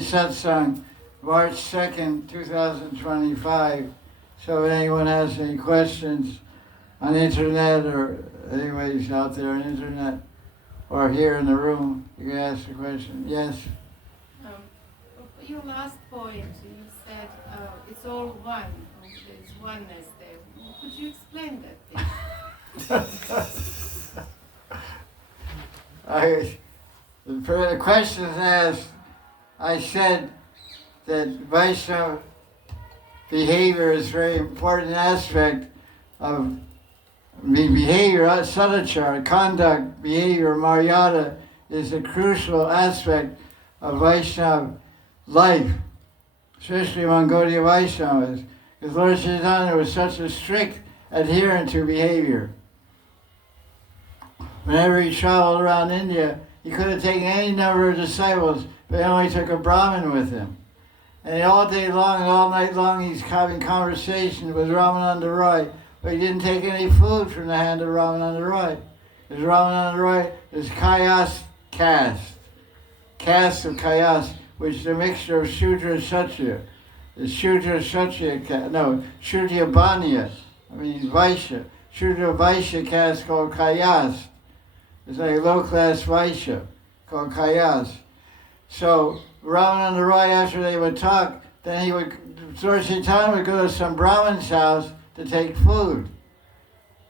Satsang, March 2nd, 2025. So if anyone has any questions on internet or anybody's out there on internet or here in the room, you can ask a question. Yes? Your last point, you said it's all one, there's oneness there. Could you explain that, please? The question is asked, I said that Vaishnava behavior is a very important aspect of behavior, sadhya, conduct, behavior, maryada is a crucial aspect of Vaishnava life, especially among Gaudiya Vaisnavas, because Lord Chaitanya was such a strict adherent to behavior. Whenever he traveled around India, he could have taken any number of disciples, but he only took a Brahmin with him. And all day long and all night long he's having conversation with Ramananda Roy, but he didn't take any food from the hand of Ramananda Roy. Because Ramananda Roy is Kayas caste of Kayas, which is a mixture of Shudra and Kshatriya. The Shudra Kshatriya Shudra Banya, Vaishya. Shudra Vaishya caste called Kayas. It's like a low-class Vaishya called Kayas. So Ramananda Roy, after they would talk, then Lord Chaitanya would go to some Brahmin's house to take food.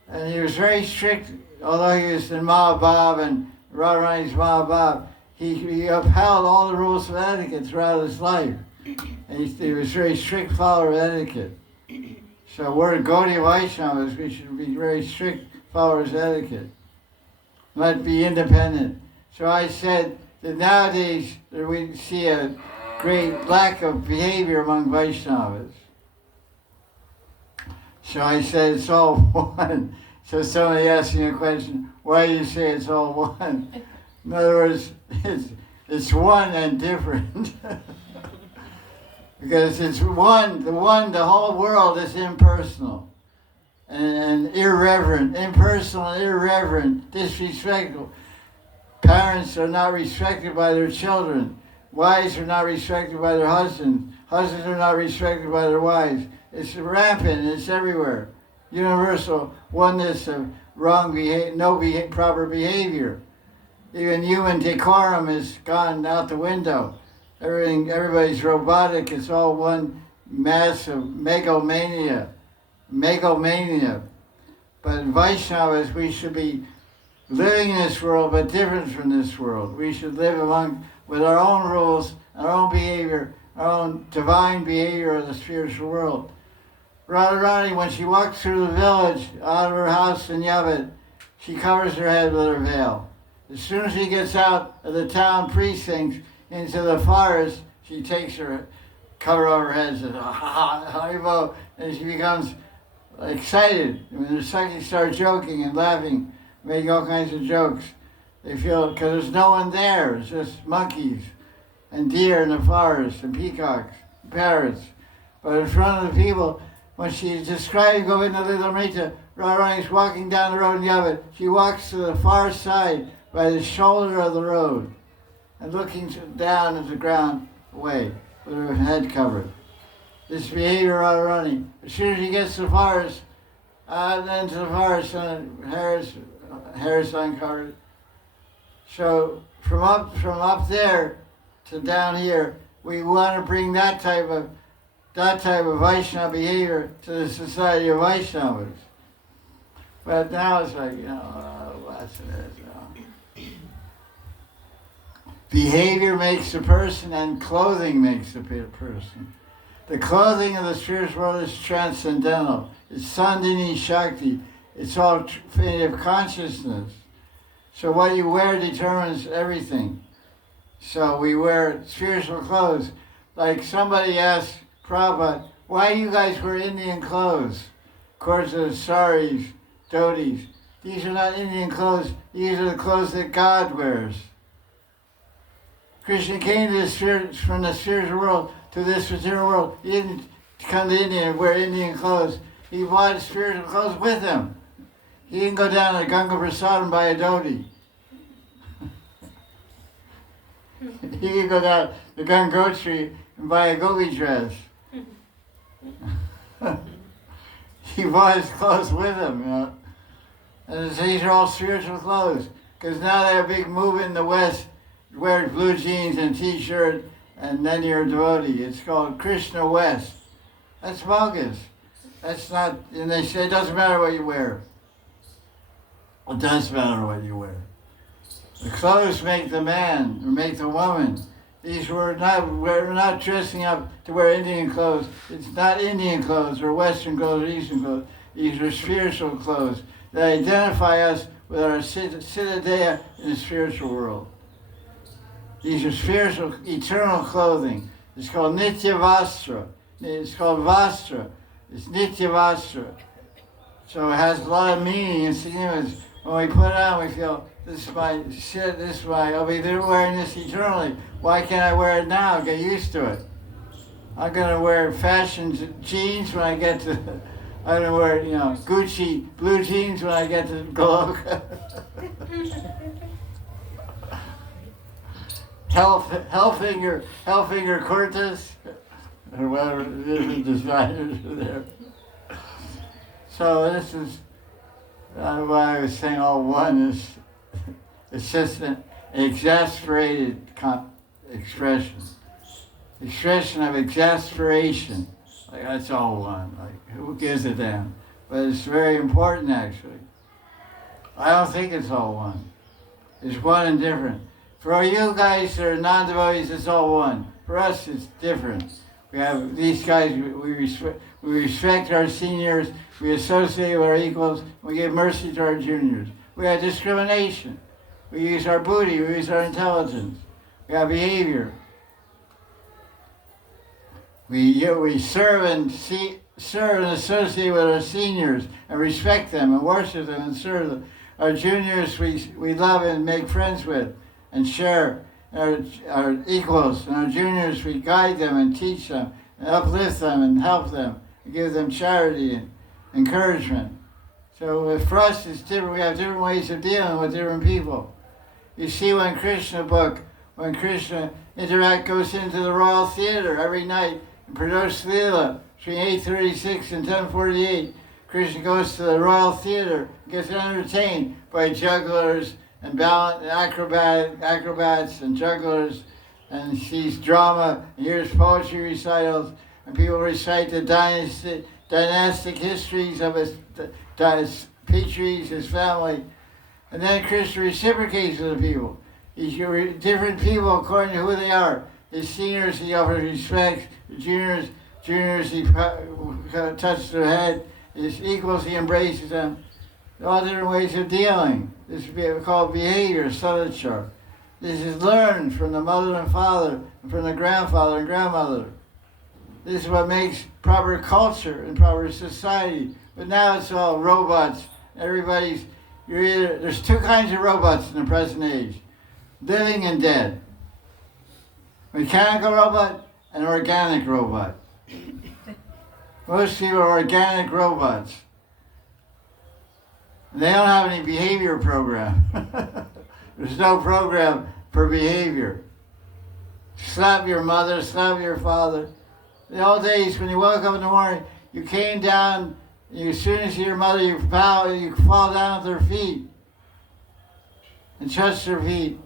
And he was very strict, although he was in Mahabab and Radharani's Mahabab, he upheld all the rules of etiquette throughout his life. And he was a very strict follower of etiquette. So we're Gaudiya Vaishnavas, we should be very strict followers of etiquette. Not be independent. So I said that nowadays we see a great lack of behavior among Vaishnavas. So I said it's all one. So somebody asked me a question, why do you say it's all one? In other words, it's one and different. Because it's one, the whole world is impersonal and irreverent, impersonal, irreverent, disrespectful. Parents are not respected by their children. Wives are not respected by their husbands. Husbands are not respected by their wives. It's rampant, it's everywhere. Universal oneness of wrong behavior, proper behavior. Even human decorum is gone out the window. Everybody's robotic. It's all one mass of megalomania. But Vaishnavas, we should be living in this world, but different from this world. We should live with our own rules, our own behavior, our own divine behavior of the spiritual world. Radharani, when she walks through the village, out of her house in Yavat, she covers her head with her veil. As soon as she gets out of the town precincts into the forest, she takes her cover over her head and says, Haribo, and she becomes excited. When the Sakhis start joking and laughing, making all kinds of jokes, they feel, because there's no one there, it's just monkeys and deer in the forest and peacocks, and parrots. But in front of the people, when she's describing Govinda Lilamrita, Radharani's walking down the road in Yavat, she walks to the far side by the shoulder of the road and looking down at the ground away with her head covered. This behavior of Radharani. As soon as she gets to the forest, into the forest, hair is uncovered. So from up there to down here, we want to bring that type of Vaishnava behavior to the society of Vaishnavas. But now it's like, what's this? Behavior makes a person and clothing makes a person. The clothing of the spiritual world is transcendental. It's Sandhini Shakti. It's all made of consciousness. So what you wear determines everything. So we wear spiritual clothes. Like somebody asked Prabhupada, why do you guys wear Indian clothes? Of course, the saris, dhotis. These are not Indian clothes. These are the clothes that God wears. Krishna came to from the spiritual world to this material world. He didn't come to India and wear Indian clothes. He bought spiritual clothes with him. He didn't go down to Ganga Prasad and buy a dhoti. You can go down to Gangotri and buy a gobi dress. He bought his clothes with him, you know. And these are all spiritual clothes. Because now they have a big movement in the West, wear blue jeans and t-shirt, and then you're a devotee. It's called Krishna West. That's bogus. That's not, and they say it doesn't matter what you wear. It does matter what you wear. The clothes make the man, or make the woman. We're not dressing up to wear Indian clothes. It's not Indian clothes or Western clothes or Eastern clothes. These are spiritual clothes that identify us with our siddhanta in the spiritual world. These are spiritual, eternal clothing. It's called Nitya Vastra. It's called Vastra. It's Nitya Vastra. So it has a lot of meaning and significance. When we put it on, we feel, this is my shit, this is my, I'll be wearing this eternally. Why can't I wear it now? Get used to it. I'm going to wear fashion jeans when I get to, I'm going to wear, Gucci blue jeans when I get to Goloka. Hellfinger kurtas, or whatever different designers are there. So this is why I was saying all one is, it's just an exasperated expression. Expression of exasperation. Like, that's all one. Like, who gives a damn? But it's very important, actually. I don't think it's all one. It's one and different. For all you guys that are non-devotees, it's all one. For us, it's different. We have these guys, we respect our seniors, we associate with our equals, we give mercy to our juniors. We have discrimination. We use our booty, we use our intelligence. We have behavior. We serve and associate with our seniors and respect them and worship them and serve them. Our juniors we love and make friends with and share. Our equals and our juniors, we guide them and teach them and uplift them and help them and give them charity and encouragement. So for us it's different. We have different ways of dealing with different people. You see when Krishna goes into the Royal Theatre every night and Pradosh Leela between 8:36 and 10:48, Krishna goes to the Royal Theatre and gets entertained by jugglers and acrobats and jugglers, and sees drama and hears poetry recitals, and people recite the dynastic histories of his patriarchs, his family, and then Krishna reciprocates to the people. He's different people according to who they are. His seniors he offers respect, the juniors he touches their head, his equals he embraces them. All different ways of dealing. This is called behavior, sadhya. This is learned from the mother and father, and from the grandfather and grandmother. This is what makes proper culture and proper society. But now it's all robots. There's two kinds of robots in the present age. Living and dead. Mechanical robot and organic robot. Most people are organic robots. They don't have any behavior program. There's no program for behavior. Slap your mother, slap your father. The old days, when you woke up in the morning, you came down, as soon as your mother, you fall down at their feet and touch their feet.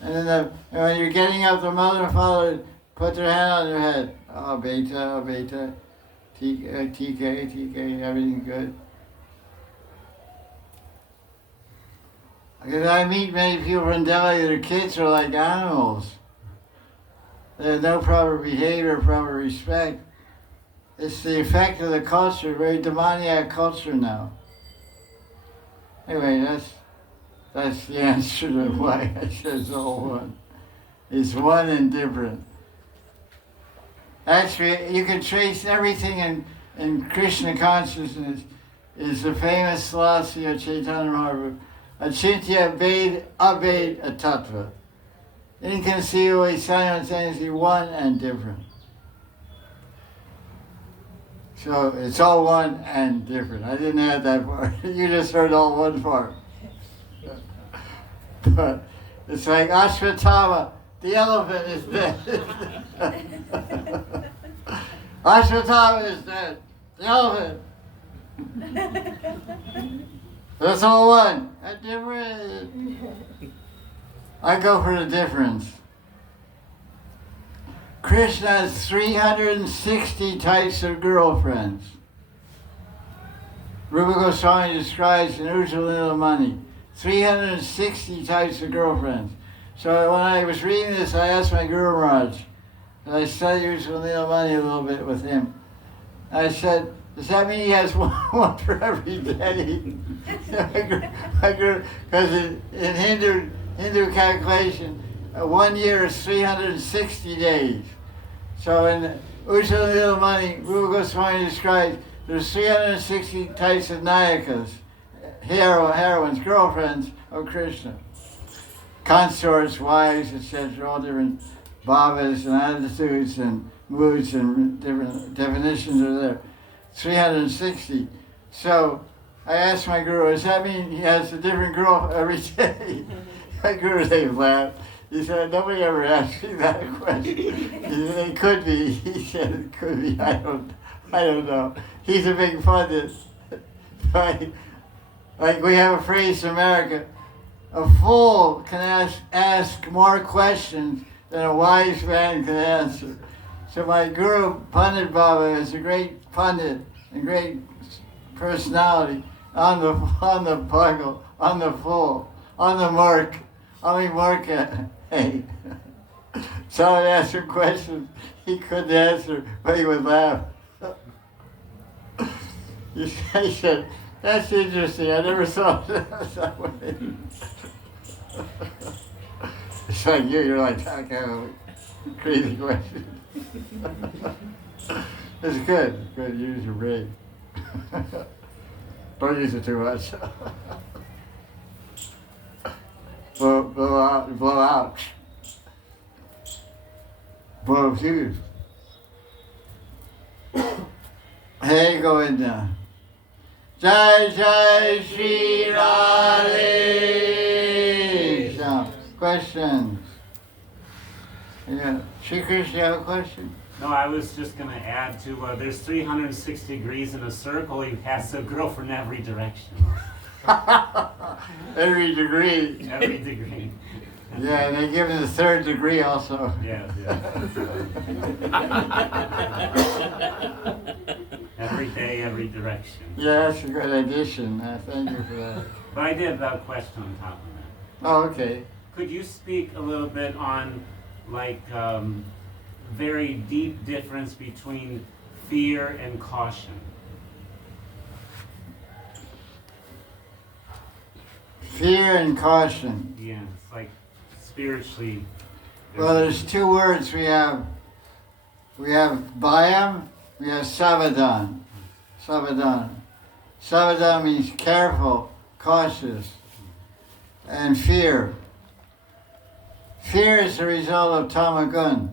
And then when you're getting up, the mother and father put their hand on your head. Oh, beta, TK, everything good. Because I meet many people from Delhi, their kids are like animals. They have no proper behavior, proper respect. It's the effect of the culture, very demoniac culture now. Anyway, that's the answer to why I said it's all one. It's one and different. Actually, you can trace everything in Krishna consciousness. Is the famous philosophy of Chaitanya Mahaprabhu. Achintya Ved Abed Atattva. Inconceivably, simultaneously one and different. So it's all one and different. I didn't add that part. You just heard all one part. But it's like Ashwatthama The elephant is dead. Ashwatthama is dead. The elephant. That's all one. A different. I go for the difference. Krishna has 360 types of girlfriends. Rupa Goswami describes in Ujjwala Mani 360 types of girlfriends. So when I was reading this, I asked my Guru Maharaj, and I studied Ujjwala Mani a little bit with him. I said, does that mean he has one for every day? Because in Hindu calculation, 1 year is 360 days. So in Ujjwala Mani, Rupa Goswami describes there's 360 types of nayakas, heroines, girlfriends of Krishna. Consorts, wives, etc., all different bhavas and attitudes and moods and different definitions are there. 360. So I asked my guru, does that mean he has a different girl every day? My guru, they laughed. He said, nobody ever asked me that question. He said, it could be. He said, it could be. I don't know. He's a big pundit. Like we have a phrase in America, a fool can ask more questions than a wise man can answer. So my guru, Pandit Baba, is a great pundit and great personality on the puggle, on the fool, on the murk, hey. Someone asked him questions he couldn't answer, but he would laugh. He said, that's interesting, I never saw it that way. It's like you're like talking about crazy questions. It's good, use your brain. Don't use it too much. blow out. Blow a fuse. Hey, Govinda. Jaya Jaya Sri Radhe. So, questions? Yeah. Shri Krishna, you have a question? No, I was just going to add to, there's 360 degrees in a circle. He has a girlfriend in every direction. Every degree. Every degree. Yeah, and they give it the third degree also. Yes. Every day, every direction. Yeah, that's a good addition. Thank you for that. But I did have a question on top of that. Oh, okay. Could you speak a little bit on, like, very deep difference between fear and caution? Fear and caution. Yeah, it's like spiritually. Well, there's two words we have. We have bhayam, we have savadana. Savadana means careful, cautious. And fear. Fear is the result of tamagun.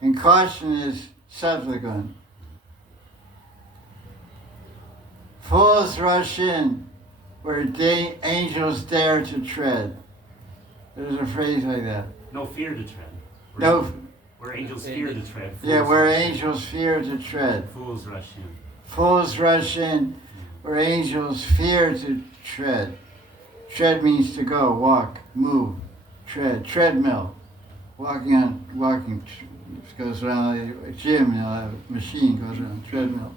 And caution is sattvagun. Fools rush in where angels dare to tread. There's a phrase like that. No fear to tread. Where angels fear to tread. Yeah, where angels fear to tread. Fools rush in. Fools rush in where angels fear to tread. Tread means to go, walk, move, tread. Treadmill. Walking goes around a gym, a machine goes around, treadmill.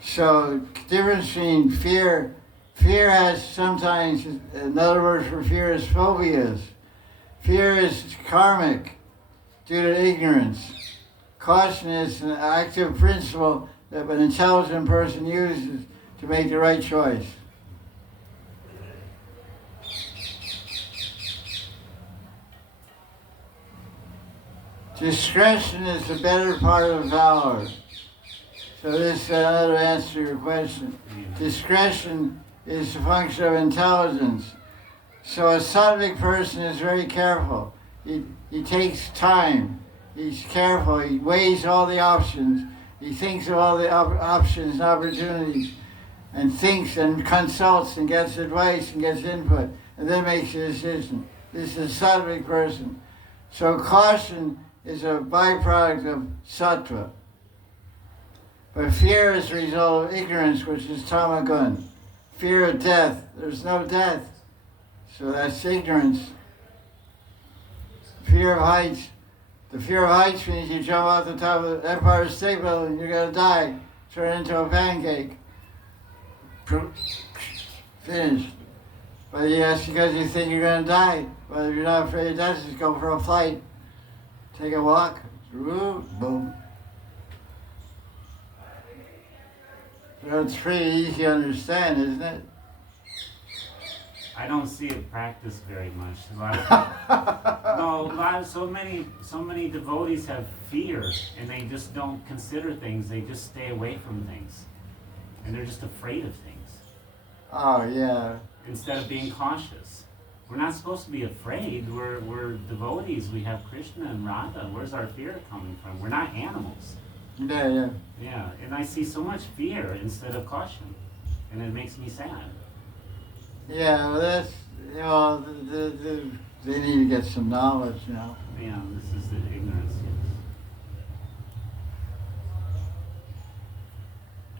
So, difference between fear has sometimes, another word for fear is phobias. Fear is karmic, due to ignorance. Caution is an active principle that an intelligent person uses to make the right choice. Discretion is the better part of valor. So this is another answer to your question. Discretion is a function of intelligence. So a sattvic person is very careful. He takes time. He's careful. He weighs all the options. He thinks of all the options and opportunities, and thinks and consults and gets advice and gets input, and then makes a decision. This is a sattvic person. So caution is a byproduct of sattva. But fear is the result of ignorance, which is tamagun. Fear of death. There's no death. So that's ignorance. Fear of heights. The fear of heights means you jump off the top of the Empire State Building, you're going to die. Turn into a pancake. Finished. But yes, because you think you're going to die. But if you're not afraid of death, just go for a flight. Take a walk. Boom. So it's pretty easy to understand, isn't it? I don't see it practiced very much. So many devotees have fear, and they just don't consider things. They just stay away from things, and they're just afraid of things. Oh yeah. Instead of being cautious, we're not supposed to be afraid. We're devotees. We have Krishna and Radha. Where's our fear coming from? We're not animals. Yeah. Yeah, and I see so much fear instead of caution, and it makes me sad. Yeah, well, that's, they need to get some knowledge, Yeah, this is the ignorance.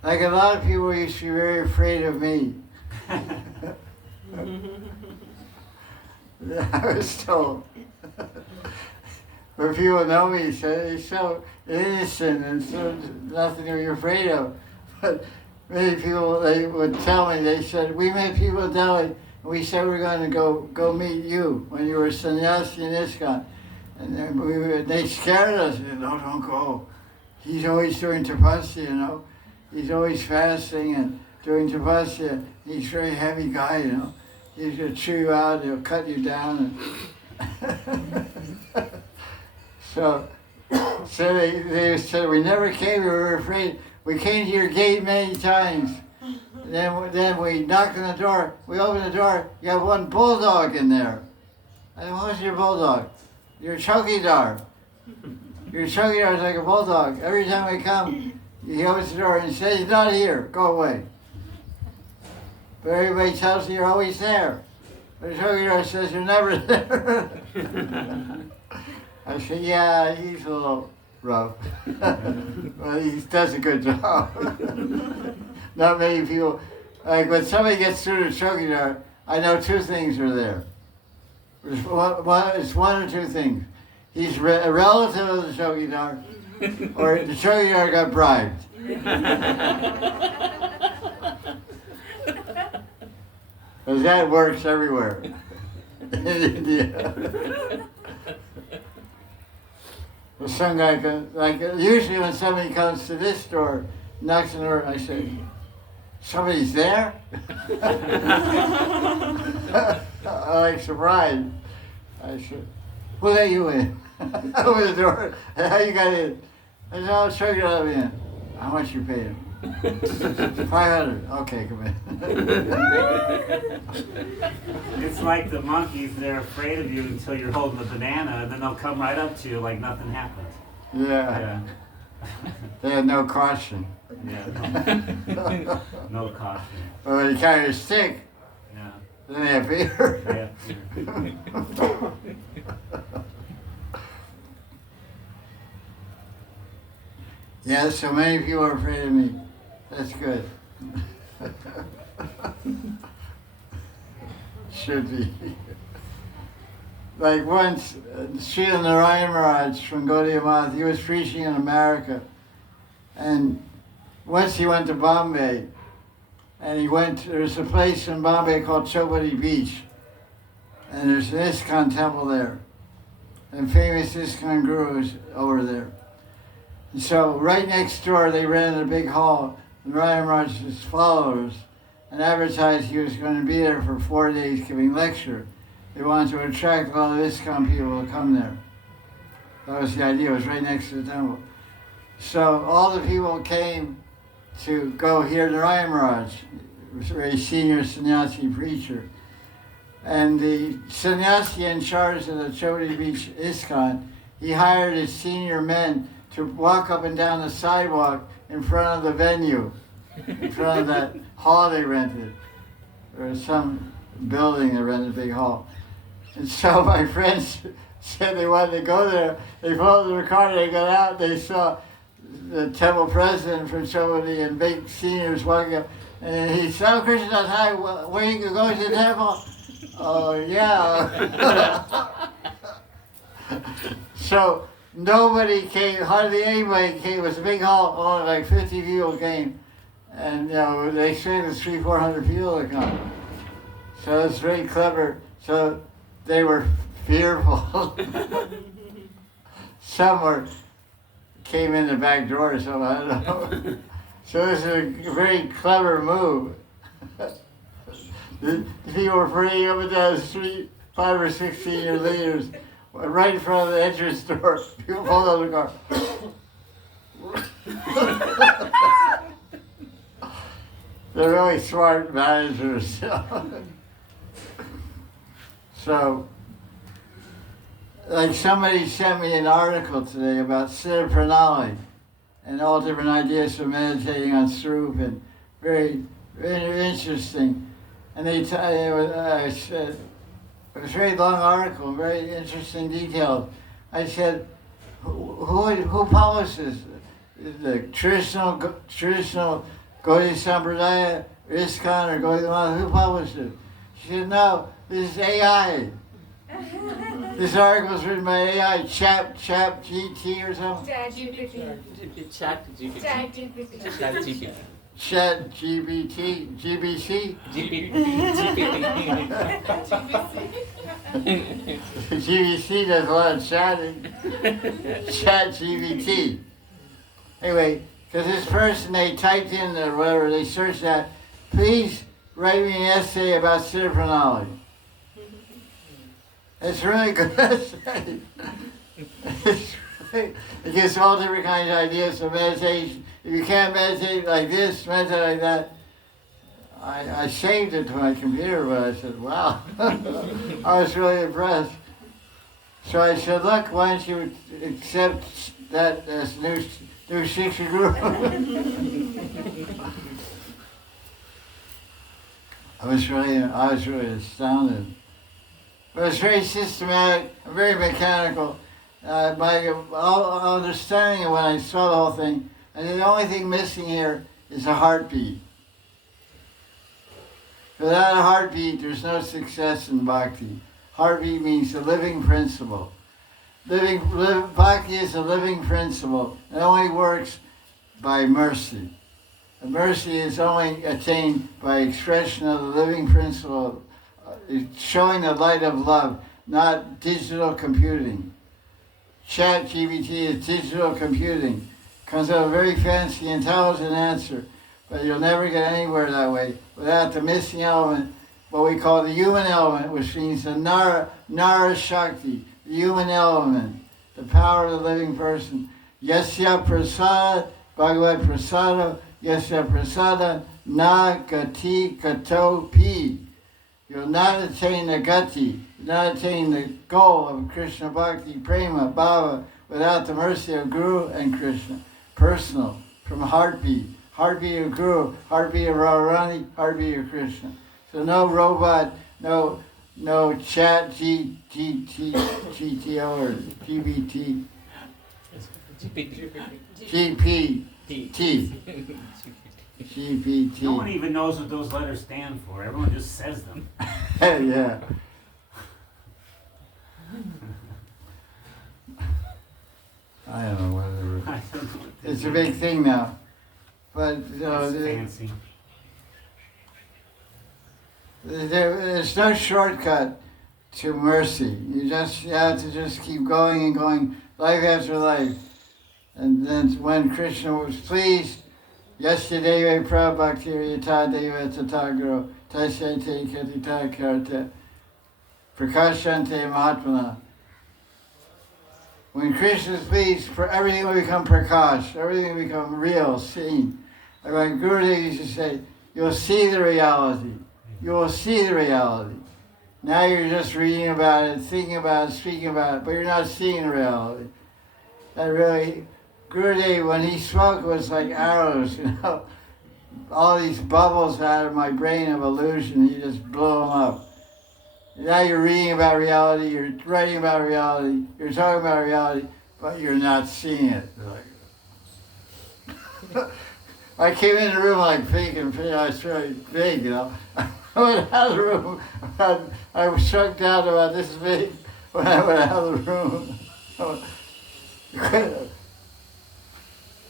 Like a lot of people used to be very afraid of me. Yeah, I was told. But people know me, so they're so innocent and so nothing to be afraid of. But many people, they would tell me, they said, we met people in Delhi, and we said we were going to go meet you when you were sannyasi in ISKCON. And then they scared us. They said, no, don't go. He's always doing tapasya, He's always fasting and doing tapasya. He's a very heavy guy, He's going to chew you out, he'll cut you down. So they said, we never came, we were afraid. We came to your gate many times. Then we knocked on the door, we opened the door, you have one bulldog in there. I said, what's your bulldog? Your chowkidar. Your chowkidar is like a bulldog. Every time we come, he opens the door and says, he's not here, go away. But everybody tells you you're always there. But the chowkidar says you're never there. I said, yeah, he's a little rough. Well, he does a good job. Not many people, like when somebody gets through the chowkidar, I know two things are there. It's one or two things. He's a relative of the chowkidar, or the chowkidar got bribed. Because that works everywhere in India. Well, some guy comes, usually when somebody comes to this door, knocks on the door, I say, somebody's there? I'm surprised. I said, who let you in? Open the door. How you got in? I said, I'll show you how in. How much you paying? 500. Okay, come in. It's like the monkeys, they're afraid of you until you're holding a banana, and then they'll come right up to you like nothing happened. Yeah. They had no caution. Yeah. No caution. But when you carry a stick, Yeah. then they have fear. They have fear. Yeah, so many people are afraid of me. That's good. Should be. Like once, Srila Narayan Maharaj from Gaudiya Vaisnava, he was preaching in America. And once he went to Bombay, and there's a place in Bombay called Chowpatty Beach. And there's an ISKCON temple there. And famous ISKCON guru is over there. And so right next door, they rented a big hall. And Narayan Maharaj's followers and advertised he was going to be there for 4 days giving lecture. They wanted to attract a lot of ISKCON people to come there. That was the idea. It was right next to the temple. So all the people came to go hear Narayan Maharaj. He was a very senior sannyasi preacher. And the sannyasi in charge of the Chowpatty Beach ISKCON, he hired his senior men to walk up and down the sidewalk in front of the venue, in front of that hall they rented. There was some building that rented a big hall. And so my friends said they wanted to go there. They followed their car, they got out, they saw the temple president from somebody and big seniors walking up. And he said, "Oh, Krishna, hi, where you going to the temple?" "Oh, yeah." So nobody came, hardly anybody came. It was a big hall, only like 50 people came. And they said it was 300-400 people to come. So it's very clever. So they were fearful. Some came in the back door or something, I don't know. So this is a very clever move. The people were parading up and down the street, 5 or 6 senior leaders, right in front of the entrance door. People pulled out the car. They're really smart managers. So, like somebody sent me an article today about Siddha Pranali and all different ideas for meditating on Swarup, and very, very interesting. And I said, it was a very long article, very interesting details. I said, who publishes the traditional Gaudiya Sampradaya, ISKCON, or Gaudiya Vaisnava? Who published it? She said, "No, this is AI. This article was written by AI, Chat GT or something." Chat GBT, GBC? GBC does a lot of chatting. Chat GBT. Anyway, because this person, they typed in or whatever, they searched that, "Please write me an essay about Siddha Pranali." It's a really good essay. It gives all different kinds of ideas for meditation. If you can't meditate like this, meditate like that. I saved it to my computer, but I said, wow. I was really impressed. So I said, "Look, why don't you accept that as new Shiksha Guru?" I was really astounded. But it's very systematic, very mechanical. My understanding when I saw the whole thing, I said, the only thing missing here is a heartbeat. Without a heartbeat, there's no success in bhakti. Heartbeat means the living principle. Bhakti is a living principle. It only works by mercy. And mercy is only attained by expression of the living principle, showing the light of love, not digital computing. Chat GBT is digital computing. Comes out a very fancy, intelligent answer, but you'll never get anywhere that way without the missing element, what we call the human element, which means the Nara Shakti, the human element, the power of the living person. Yasya prasad, Bhagavad prasada, yasya prasada, na gati kato pi. You'll not attain the gati, you'll not attain the goal of Krishna Bhakti, Prema, Bhava, without the mercy of Guru and Krishna. Personal, from heartbeat. Heartbeat of Guru, heartbeat of Radharani, heartbeat of Krishna. So no robot, no chat GTO or GBT. GPT. GPT. No one even knows what those letters stand for. Everyone just says them. Yeah. I don't know whether it's a big thing now, but It's fancy. There's no shortcut to mercy. You have to just keep going and going, life after life. And then when Krishna was pleased, Yesterday Prabhakti Yata Deva Tatagaro Tasyate Katita Karta Prakashante Mahatmana. When Krishna is pleased, for everything will become prakash, everything will become real, seen. Like when Gurudev used to say, you'll see the reality. You will see the reality. Now you're just reading about it, thinking about it, speaking about it, but you're not seeing the reality. That really, Gurudev, when he spoke, was like arrows, all these bubbles out of my brain of illusion, he just blew them up. Now you're reading about reality, you're writing about reality, you're talking about reality, but you're not seeing it. Like, I came in the room like thinking, I was really big, you know. I went out of the room, I was shrunk down about this big when I went out of the room.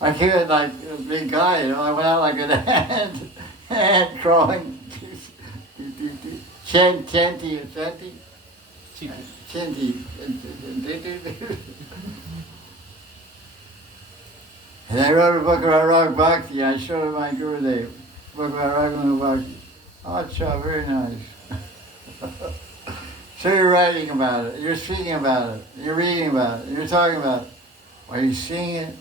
I came in like a big guy, you know. I went out like an ant crawling. Chanty. And I wrote a book about Rag Bhakti. I showed it my Gurudev. A book about Raghunath Bhakti. Oh, Cha, very nice. So you're writing about it, you're speaking about it, you're reading about it, you're talking about it. Are you seeing it?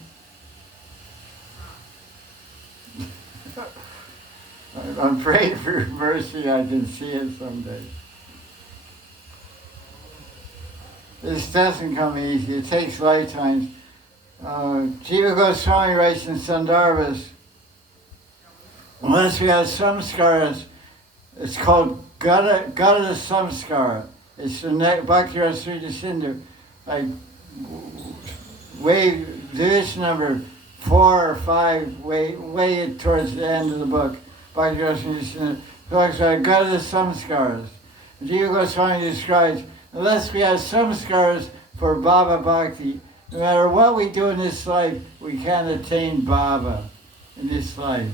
I'm praying for mercy I can see it someday. This doesn't come easy. It takes lifetimes. Jiva Goswami writes in Sandarbhas, unless we have samskaras, it's called Gata Samskara. It's the Bhakti Sri Sindhu, like way division number 4 or 5, way towards the end of the book. Bhakti Sri Sindhu talks about Gata Samskaras. Jiva Goswami describes, unless we have samskaras for Baba Bhakti, no matter what we do in this life, we can't attain Baba in this life.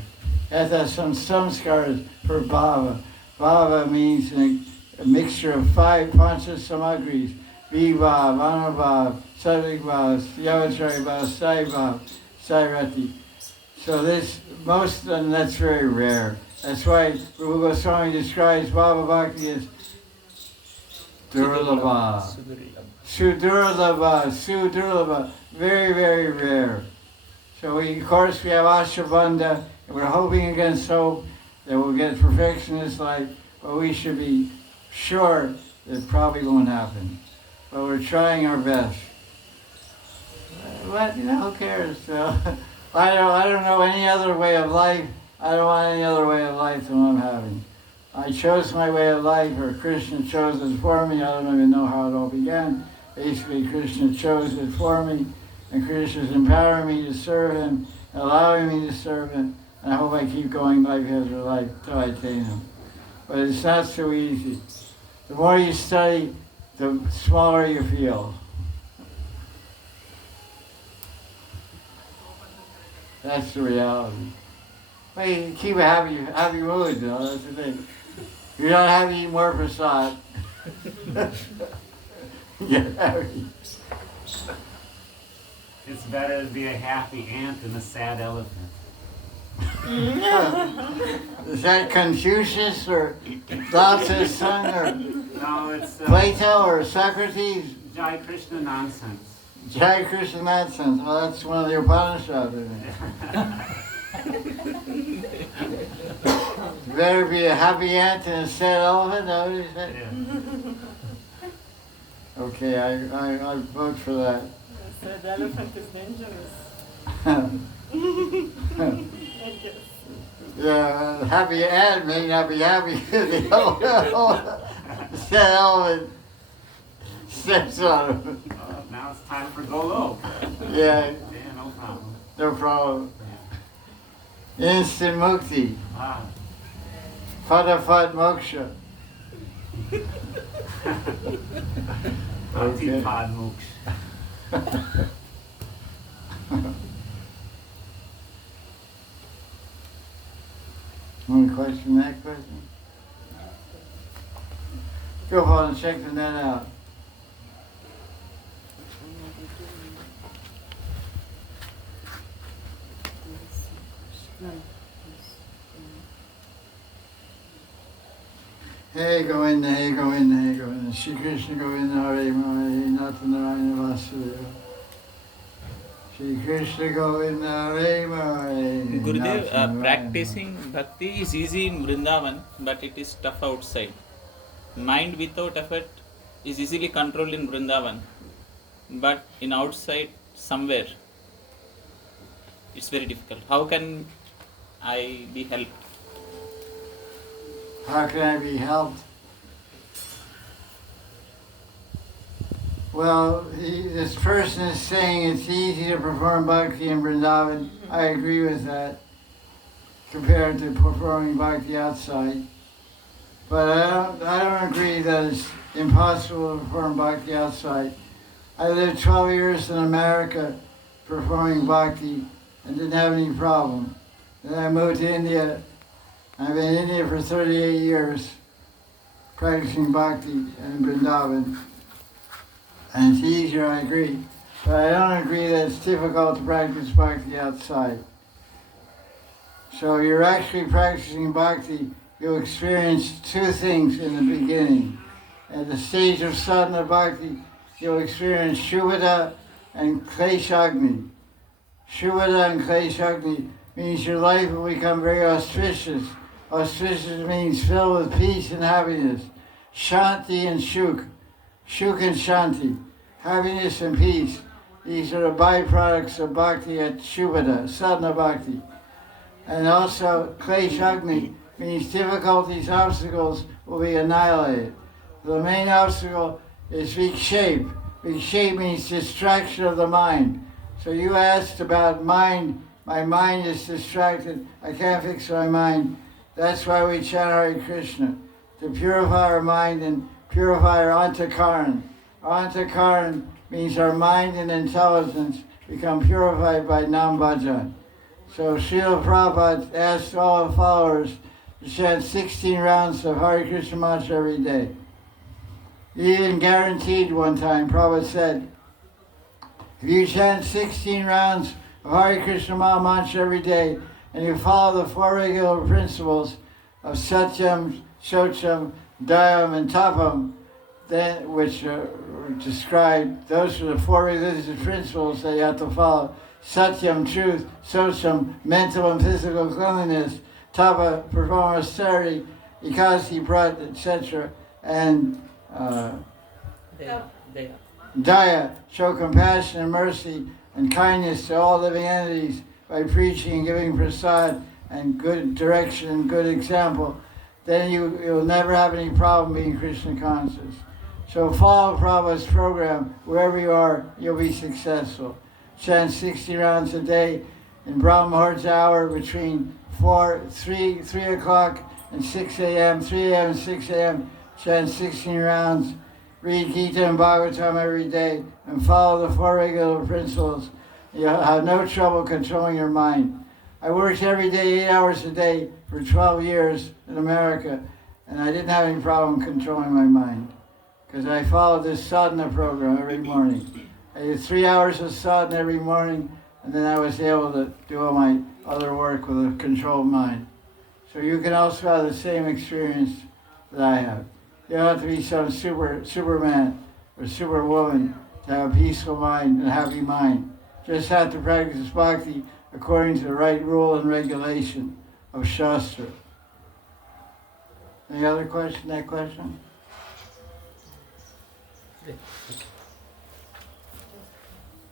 You have to have some samskaras for Baba. Baba means a mixture of 5 pancha samagris: Vibhav, Anubhav, Sadhikbhav, Yavacharibhav, Saibhav, Sairati. So that's very rare. That's why Rupa Goswami describes Baba Bhakti as Durlabha. Sudurlabha, very, very rare. So of course we have Ashabandha, and we're hoping against hope that we'll get perfection in this life, but we should be sure that it probably won't happen. But we're trying our best. But who cares? So, I don't know any other way of life. I don't want any other way of life than what I'm having. I chose my way of life, or Krishna chose it for me. I don't even know how it all began. Basically, Krishna chose it for me, and Krishna's empowering me to serve Him, allowing me to serve Him, and I hope I keep going life after life till I attain Him. But it's not so easy. The more you study, the smaller you feel. That's the reality. But you keep a happy mood, though, that's the thing. If you're not happy, eat more prasad. Get happy. It's better to be a happy ant than a sad elephant. Is that Confucius or Lao Tzu's son or No, it's Plato or Socrates? Jai Krishna nonsense. Jai Krishna nonsense. Well, that's one of the Upanishads, isn't it? Better be a happy ant than a sad elephant, is that what you said? Yeah. Okay, I vote for that. Sad elephant is dangerous. I guess. Yeah, happy ant may not be happy. The sad elephant steps on him. Now it's time for go low. Yeah, Yeah, no problem. no problem. Instant mukti. Ah. Fatafat moksha. Okay. Pad moksha. One question, that question? Gopal, and check the net out. Hey Govinda, hey Govinda, hey Govinda. Shri Krishna Govinda, Hare Hare, Nata Narayana Vasudeva. Shri Krishna Govinda, Hare Hare. Gurudev, practicing bhakti is easy in Vrindavan, but it is tough outside. Mind without effort is easily controlled in Vrindavan, but in outside somewhere it's very difficult. How can I be helped? How can I be helped? Well, this person is saying it's easy to perform bhakti in Vrindavan. I agree with that, compared to performing bhakti outside. But I don't agree that it's impossible to perform bhakti outside. I lived 12 years in America performing bhakti and didn't have any problem. Then I moved to India. I've been in India for 38 years practicing bhakti in Vrindavan. And it's easier, I agree. But I don't agree that it's difficult to practice bhakti outside. So you're actually practicing bhakti, you'll experience two things in the beginning. At the stage of sadhana bhakti, you'll experience Shubhada and Kleshagni. Shubhada and Kleshagni means your life will become very auspicious. Auspicious means filled with peace and happiness. Shanti and Shuk. Shuk and Shanti. Happiness and peace. These are the byproducts of bhakti at Shubhada, sadhana bhakti. And also Kleshagni means difficulties, obstacles will be annihilated. The main obstacle is vikshepa. Vikshepa means distraction of the mind. So you asked about mind. My mind is distracted. I can't fix my mind. That's why we chant Hare Krishna, to purify our mind and purify our antakaran. Our antakaran means our mind and intelligence become purified by Nam Bhajan. So Srila Prabhupada asked all the followers to chant 16 rounds of Hare Krishna mantra every day. He even guaranteed one time, Prabhupada said, if you chant 16 rounds of Hare Krishna mantra every day, and you follow the four regular principles of Satyam, Shocham, Dayam, and Tapam, then, which are described, those are the four religious principles that you have to follow. Satyam, truth; Shocham, mental and physical cleanliness; Tapa, perform austerity; Ekasi, brat, etc. And Daya, show compassion and mercy and kindness to all living entities by preaching and giving prasad and good direction and good example. Then you'll never have any problem being Krishna conscious. So follow Prabhupada's program. Wherever you are, you'll be successful. Chant 60 rounds a day in Brahma Muhurta hour between 3 o'clock and 6 a.m., 3 a.m. and 6 a.m. Chant 16 rounds. Read Gita and Bhagavatam every day and follow the four regular principles. You'll have no trouble controlling your mind. I worked every day 8 hours a day for 12 years in America, and I didn't have any problem controlling my mind because I followed this sadhana program every morning. I did 3 hours of sadhana every morning, and then I was able to do all my other work with a controlled mind. So you can also have the same experience that I have. You don't have to be some superman or superwoman to have a peaceful mind and a happy mind. Just have to practice bhakti according to the right rule and regulation of Shastra. Any other question? That question?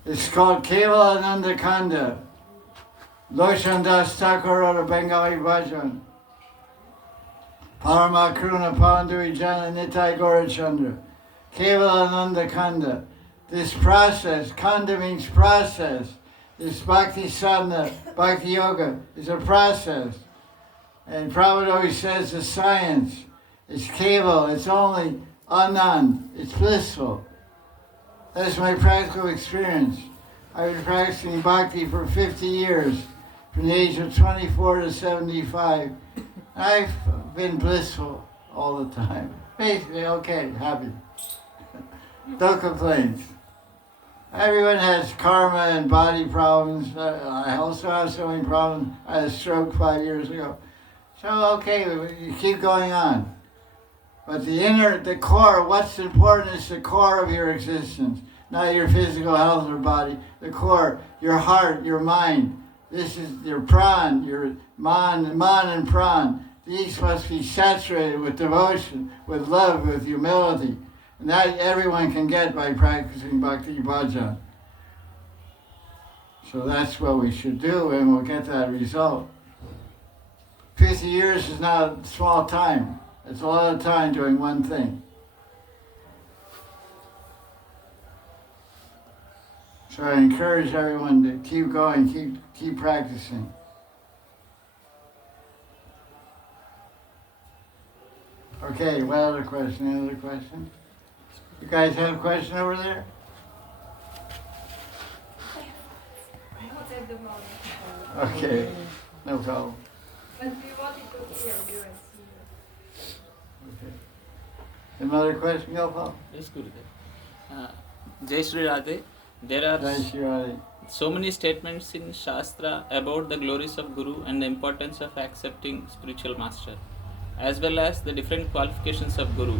It's called Kevalananda Kanda. Loshandas Thakur or Bengali Bhajan. Parama Kruna Panduri Jana Nitai Gaurachandra. Kevalananda Kanda. This process, Kanda means process. This bhakti sadhana, bhakti yoga is a process. And Prabhupada always says the science is keval, it's only anand, it's blissful. That's my practical experience. I've been practicing bhakti for 50 years, from the age of 24 to 75. I've been blissful all the time. Basically, okay, happy. No complaints. Everyone has karma and body problems. I also have so many problems. I had a stroke 5 years ago. So, okay, you keep going on. But the core, what's important is the core of your existence. Not your physical health or body. The core, your heart, your mind. This is your pran, your man and pran. These must be saturated with devotion, with love, with humility. And that everyone can get by practicing Bhakti Bhajan. So that's what we should do, and we'll get that result. 50 years is not a small time. It's a lot of time doing one thing. So I encourage everyone to keep going, keep practicing. Okay, what other question? Any other question? You guys have a question over there? Not at the moment. Okay, no problem. But we wanted to hear you and see you. Okay. Another question, Gopal? Yes, Gurudev. Jai Sri Radhe. There are Jai Shri Radhe. so many statements in Shastra about the glories of Guru and the importance of accepting spiritual master, as well as the different qualifications of Guru,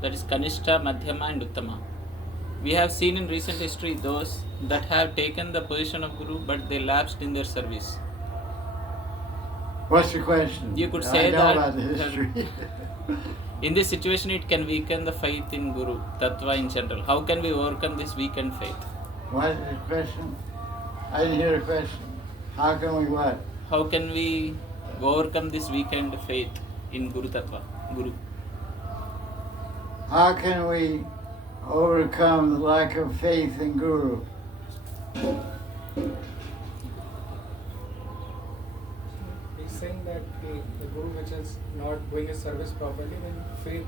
that is Kanishta, Madhyama and Uttama. We have seen in recent history those that have taken the position of Guru but they lapsed in their service. What's the question? You could say I know that about the history. in this situation it can weaken the faith in Guru, Tattva in general. How can we overcome this weakened faith? What is the question? I didn't hear the question. How can we what? How can we overcome this weakened faith in Guru Tattva, Guru? How can we overcome the lack of faith in Guru? He's saying that the Guru which is not doing his service properly, then faith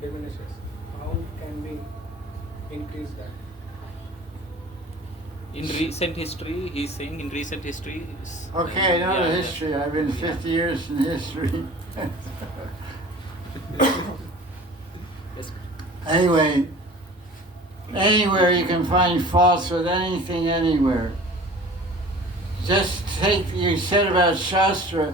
diminishes. How can we increase that? In recent history, he's saying in recent history. Okay, I know the history. I've been 50 years in history. Yes. Anyway, anywhere you can find faults with anything, anywhere. Just take, you said about Shastra,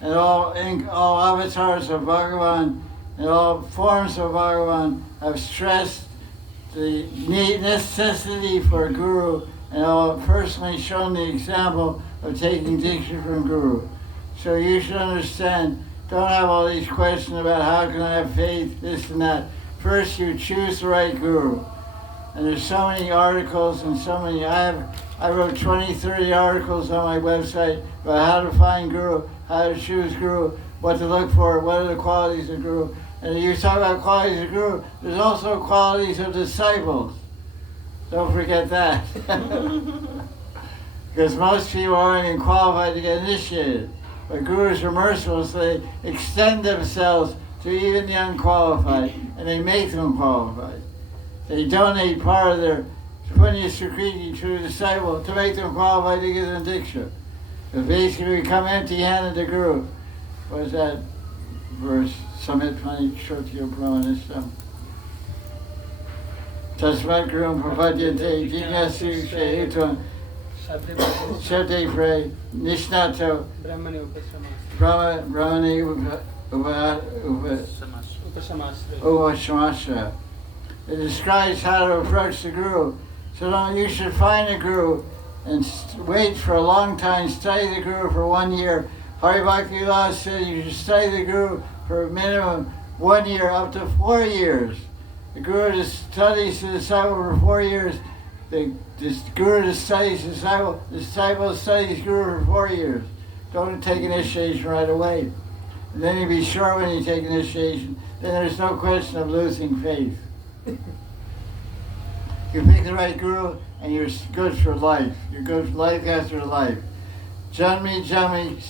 and all avatars of Bhagavan and all forms of Bhagavan have stressed the necessity for a Guru, and I've personally shown the example of taking Diksha from Guru. So you should understand, don't have all these questions about how can I have faith, this and that. First you choose the right Guru. And there's so many articles and so many, I wrote 20, 30 articles on my website about how to find Guru, how to choose Guru, what to look for, what are the qualities of Guru. And you talk about qualities of Guru, there's also qualities of disciples. Don't forget that. Because most people aren't even qualified to get initiated. But Gurus are merciful, so they extend themselves to even the unqualified, and they make them qualified. They donate part of their punya sukriti to a disciple to make them qualified to get them diksha. Because basically we come empty-handed to Guru. What is that verse? Samit Pani Shotyo Brahmanistam. Tasmat Gurum Prapadyate Jignasu Shehiton Shabde Pray Nishnato Brahmani Upashamastra. Brahmani Upashamastra. It describes how to approach the Guru. So you should find a Guru and wait for a long time, study the Guru for 1 year. Hari Bhakti Lal said you should study the Guru for a minimum 1 year, up to 4 years. The Guru studies the disciple for 4 years. The Guru studies the disciple studies Guru for 4 years. Don't take initiation right away. And then you be sure when you take initiation, then there's no question of losing faith. You pick the right Guru and you're good for life. You're good for life after life. Jami Prabhu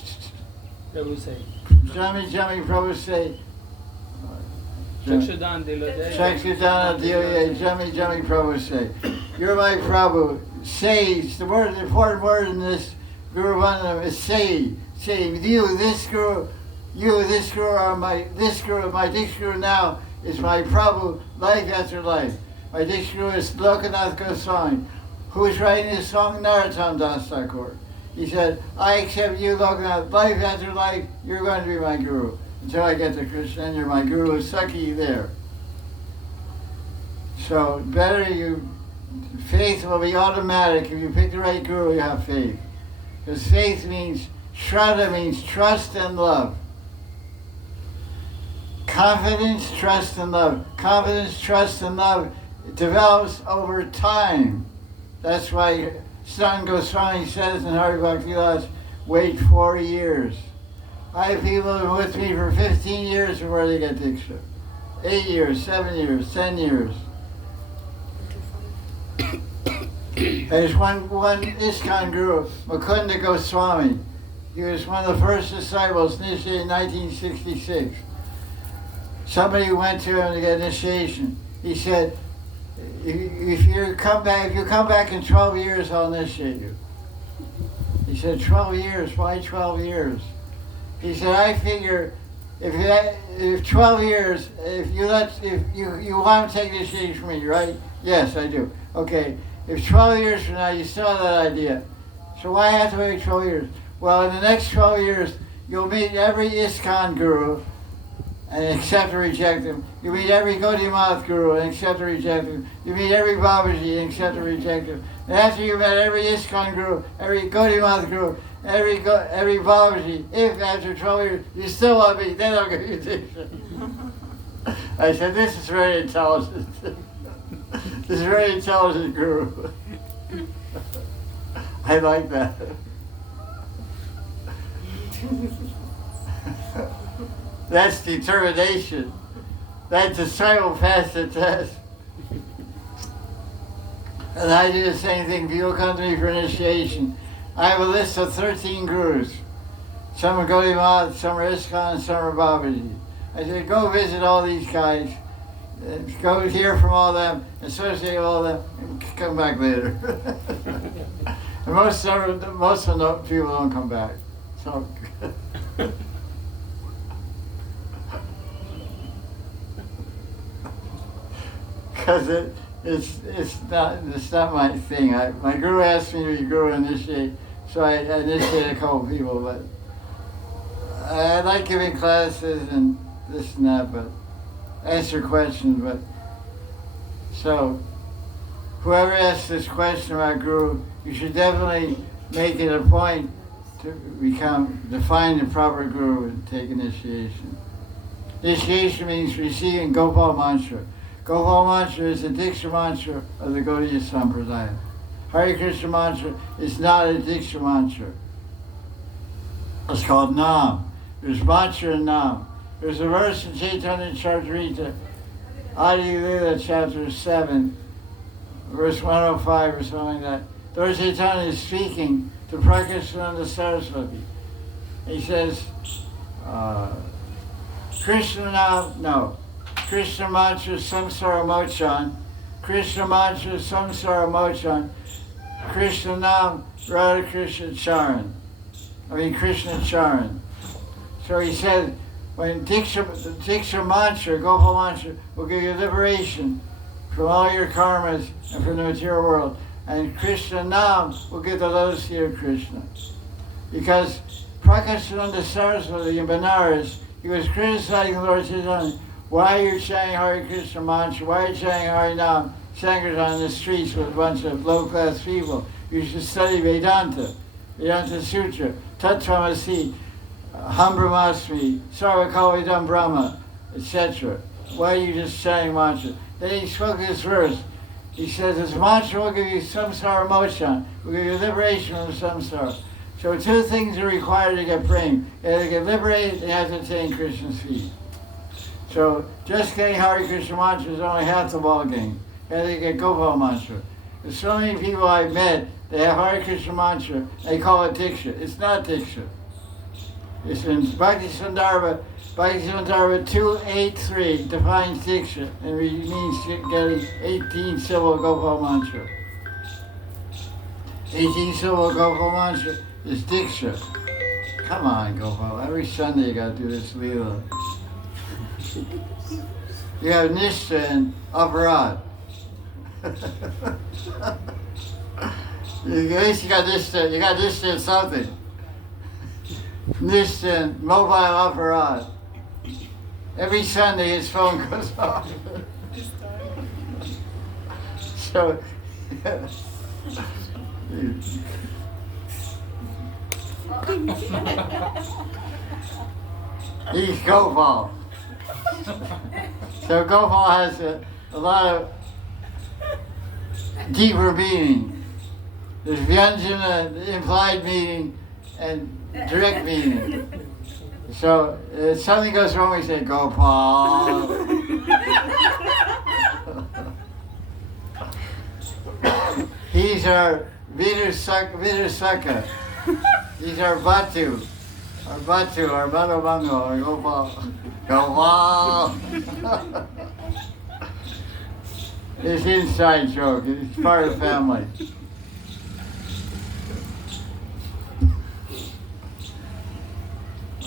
say. Prabhu say. Chakshudan Dilodaya. Chakshudana Dilodaya, Jami Prabhu say. You're my Prabhu. Say, the important word in this Guru Vandana is say. Say, you, this Guru are my Diksha Guru now is my Prabhu, life after life. My Diksha Guru is Lokanath Goswami. Who is writing this song? Narottam Das Thakur. He said, I accept you, Lokanath, life after life, you're going to be my Guru. Until I get to Krishna, and you're my Guru, Sakhi there. So faith will be automatic. If you pick the right Guru, you have faith. Because faith means, Shraddha means trust and love. Confidence, trust and love. Confidence, trust and love develops over time. That's why Sanatana Goswami says in Hari Bhakti Vilas, wait 4 years. I have people who are with me for 15 years before they get Diksha. 8 years, 7 years, 10 years. There's one ISKCON guru, Mukunda Goswami. He was one of the first disciples initiated in 1966. Somebody went to him to get initiation. He said, if you come back in 12 years, I'll initiate you. He said, 12 years? Why 12 years? He said, I figure if 12 years, if you want to take initiation from me, right? Yes, I do. Okay. If 12 years from now you still have that idea, so why have to wait 12 years? Well, in the next 12 years, you'll meet every ISKCON guru and accept or reject him. You meet every Gaudiya Vaisnava guru and accept or reject him. You meet every Babaji and accept or reject him. And after you met every ISKCON guru, every Gaudiya Vaisnava guru, every Babaji, if after 12 years you still want me, then I'll give you diksha. I said, this is very intelligent. This is very intelligent guru. I like that. That's determination. That disciple passed the test. And I do the same thing. People come to me for initiation. I have a list of 13 gurus. Some are Gaudiya Vaisnava, some are ISKCON, and some are Babaji. I said, go visit all these guys. Go hear from all of them, associate with all of them, and come back later. And most of the people don't come back. So, because it's not my thing. My guru asked me to be guru initiate, so I initiated a couple people. But I like giving classes and this and that, but answer questions. But so whoever asks this question about guru, you should definitely make it a point to define the proper guru and take initiation. Initiation means receiving Gopal mantra. Gopal mantra is the Diksha mantra of the Gaudiya Sampradaya. Hari Krishna mantra is not a Diksha mantra. It's called Nam. There's mantra and Nam. There's a verse in Chaitanya Charitamrita, Adi Lila chapter 7, verse 105 or something like that. Lord Chaitanya is speaking to Prakashananda Saraswati. He says, Krishna mantra samsara mochan, Krishna mantra samsara mochan, Krishna nam Radha Krishna charan. So he said, when Diksha mantra, Gopal mantra, will give you liberation from all your karmas and from the material world. And Krishna Nam will give the lotus feet of Krishna. Because Prakashananda Saraswati in Benares, he was criticizing Lord Chaitanya. Why are you chanting Hare Krishna mantra? Why are you chanting Hare Nam Sankirtan in the streets with a bunch of low-class people? You should study Vedanta Sutra, Tattvamasi, Ham Brahmasmi, Sarvakavidam Brahma, etc. Why are you just chanting mantra? Then he spoke this verse. He says, this mantra will give you samsara mochan, will give you liberation from samsara. So two things are required to get prema. You have to get liberated, and you have to attain Krishna's feet. So just getting Hare Krishna mantra is only half the ball game. You have to get Gopal mantra. There's so many people I've met, they have Hare Krishna mantra, they call it Diksha. It's not Diksha. It's in Bhakti Sandarbha 283 defines Diksha and means getting 18 syllable Gopal mantra. 18 syllable Gopal mantra is Diksha. Come on, Gopal. Every Sunday you gotta do this Leela. You have Nishtha and Aparad. At least you got Nishtha and something. Nishtha and mobile Aparad. Every Sunday his phone goes off. So, he's Gopal. So Gopal has a lot of deeper meaning. There's Vyanjana, the implied meaning, and direct meaning. So if something goes wrong, we say Gopal. He's our Vidusaka. He's our Batu. Our Batu, our Badabango, our Gopal. Gopal! It's inside joke. It's part of the family.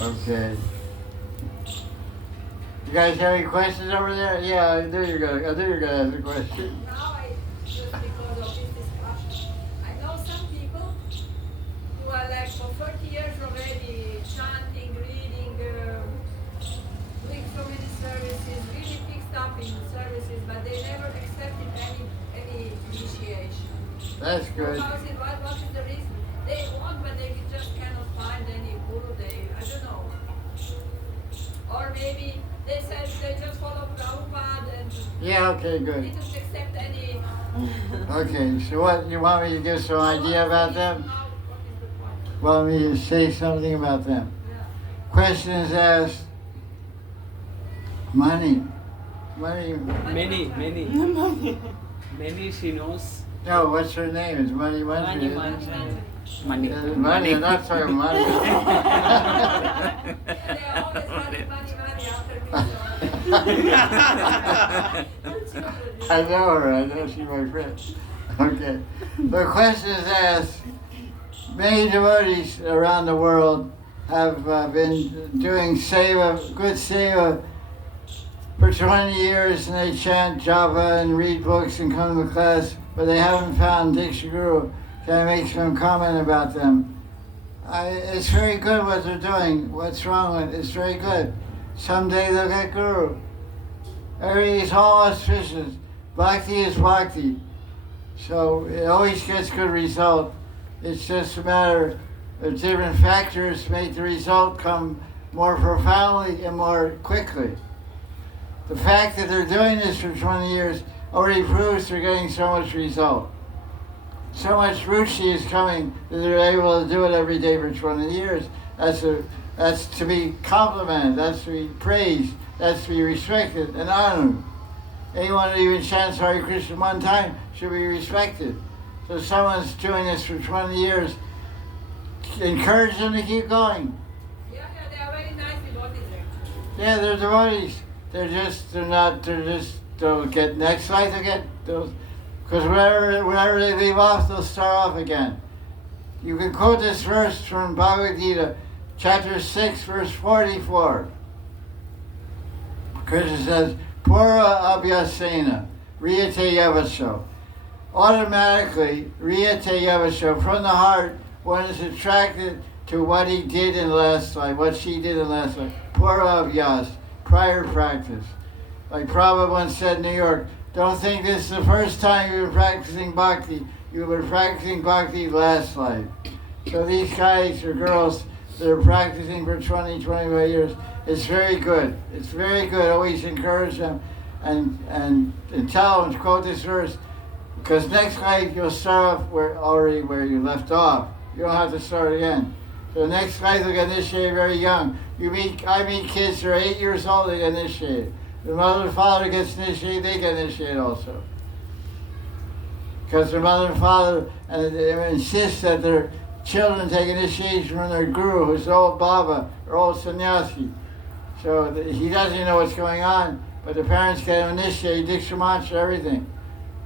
Okay. You guys have any questions over there? Yeah, I knew you were gonna ask a question. Now just because of this discussion, I know some people who are like for 30 years already chanting, reading, doing so many services, really fixed up in services, but they never accepted any initiation. That's good. What is the reason? They want, but they just cannot find any guru. I don't know. Or maybe they said they just follow Prabhupada and Yeah, okay, they good. didn't accept any. Okay, so what, you want me to give some idea about them? What is the point? Want me to say something about them? Yeah. Question is asked. Money. Many she knows. No, what's her name? It's Money Money, Manjari. money. Money, I'm not talking money. They are always money after me. I know her. I know she's my friend. Okay. The question is asked. Many devotees around the world have been doing seva, good seva, for 20 years, and they chant japa and read books and come to class, but they haven't found Diksha Guru. Can I make some comment about them? It's very good what they're doing. What's wrong with it? It's very good. Someday they'll get Guru. Everything's all auspicious. Bhakti is bhakti. So it always gets good result. It's just a matter of different factors to make the result come more profoundly and more quickly. The fact that they're doing this for 20 years already proves they're getting so much result. So much ruchi is coming that they're able to do it every day for 20 years. That's to be complimented, that's to be praised, that's to be respected and honored. Anyone who even chants Hare Krishna one time should be respected. So someone's doing this for 20 years, encourage them to keep going. Yeah, they are very nice devotees actually. Yeah, they're devotees. They'll get next life, because wherever they leave off, they'll start off again. You can quote this verse from Bhagavad Gita, chapter 6, verse 44. Krishna says, Pura abhyasena, riyate yavasho. Automatically, riyate yavasho, from the heart, one is attracted to what he did in last life, what she did in last life. Pura abhyas, prior practice. Like Prabhupada once said in New York, don't think this is the first time you've been practicing bhakti. You've been practicing bhakti last life. So these guys or girls that are practicing for 20, 25 years, it's very good. It's very good. Always encourage them and tell them to quote this verse, because next life you'll start off where you left off. You don't have to start again. So next life they'll get initiated very young. I meet kids who are 8 years old, they get initiated. The mother and father gets initiated, they get initiated also. Because their mother and father they insist that their children take initiation from their guru, who's old Baba or old sannyasi. So he doesn't even know what's going on, but the parents get him initiated, Diksha Mantra, everything.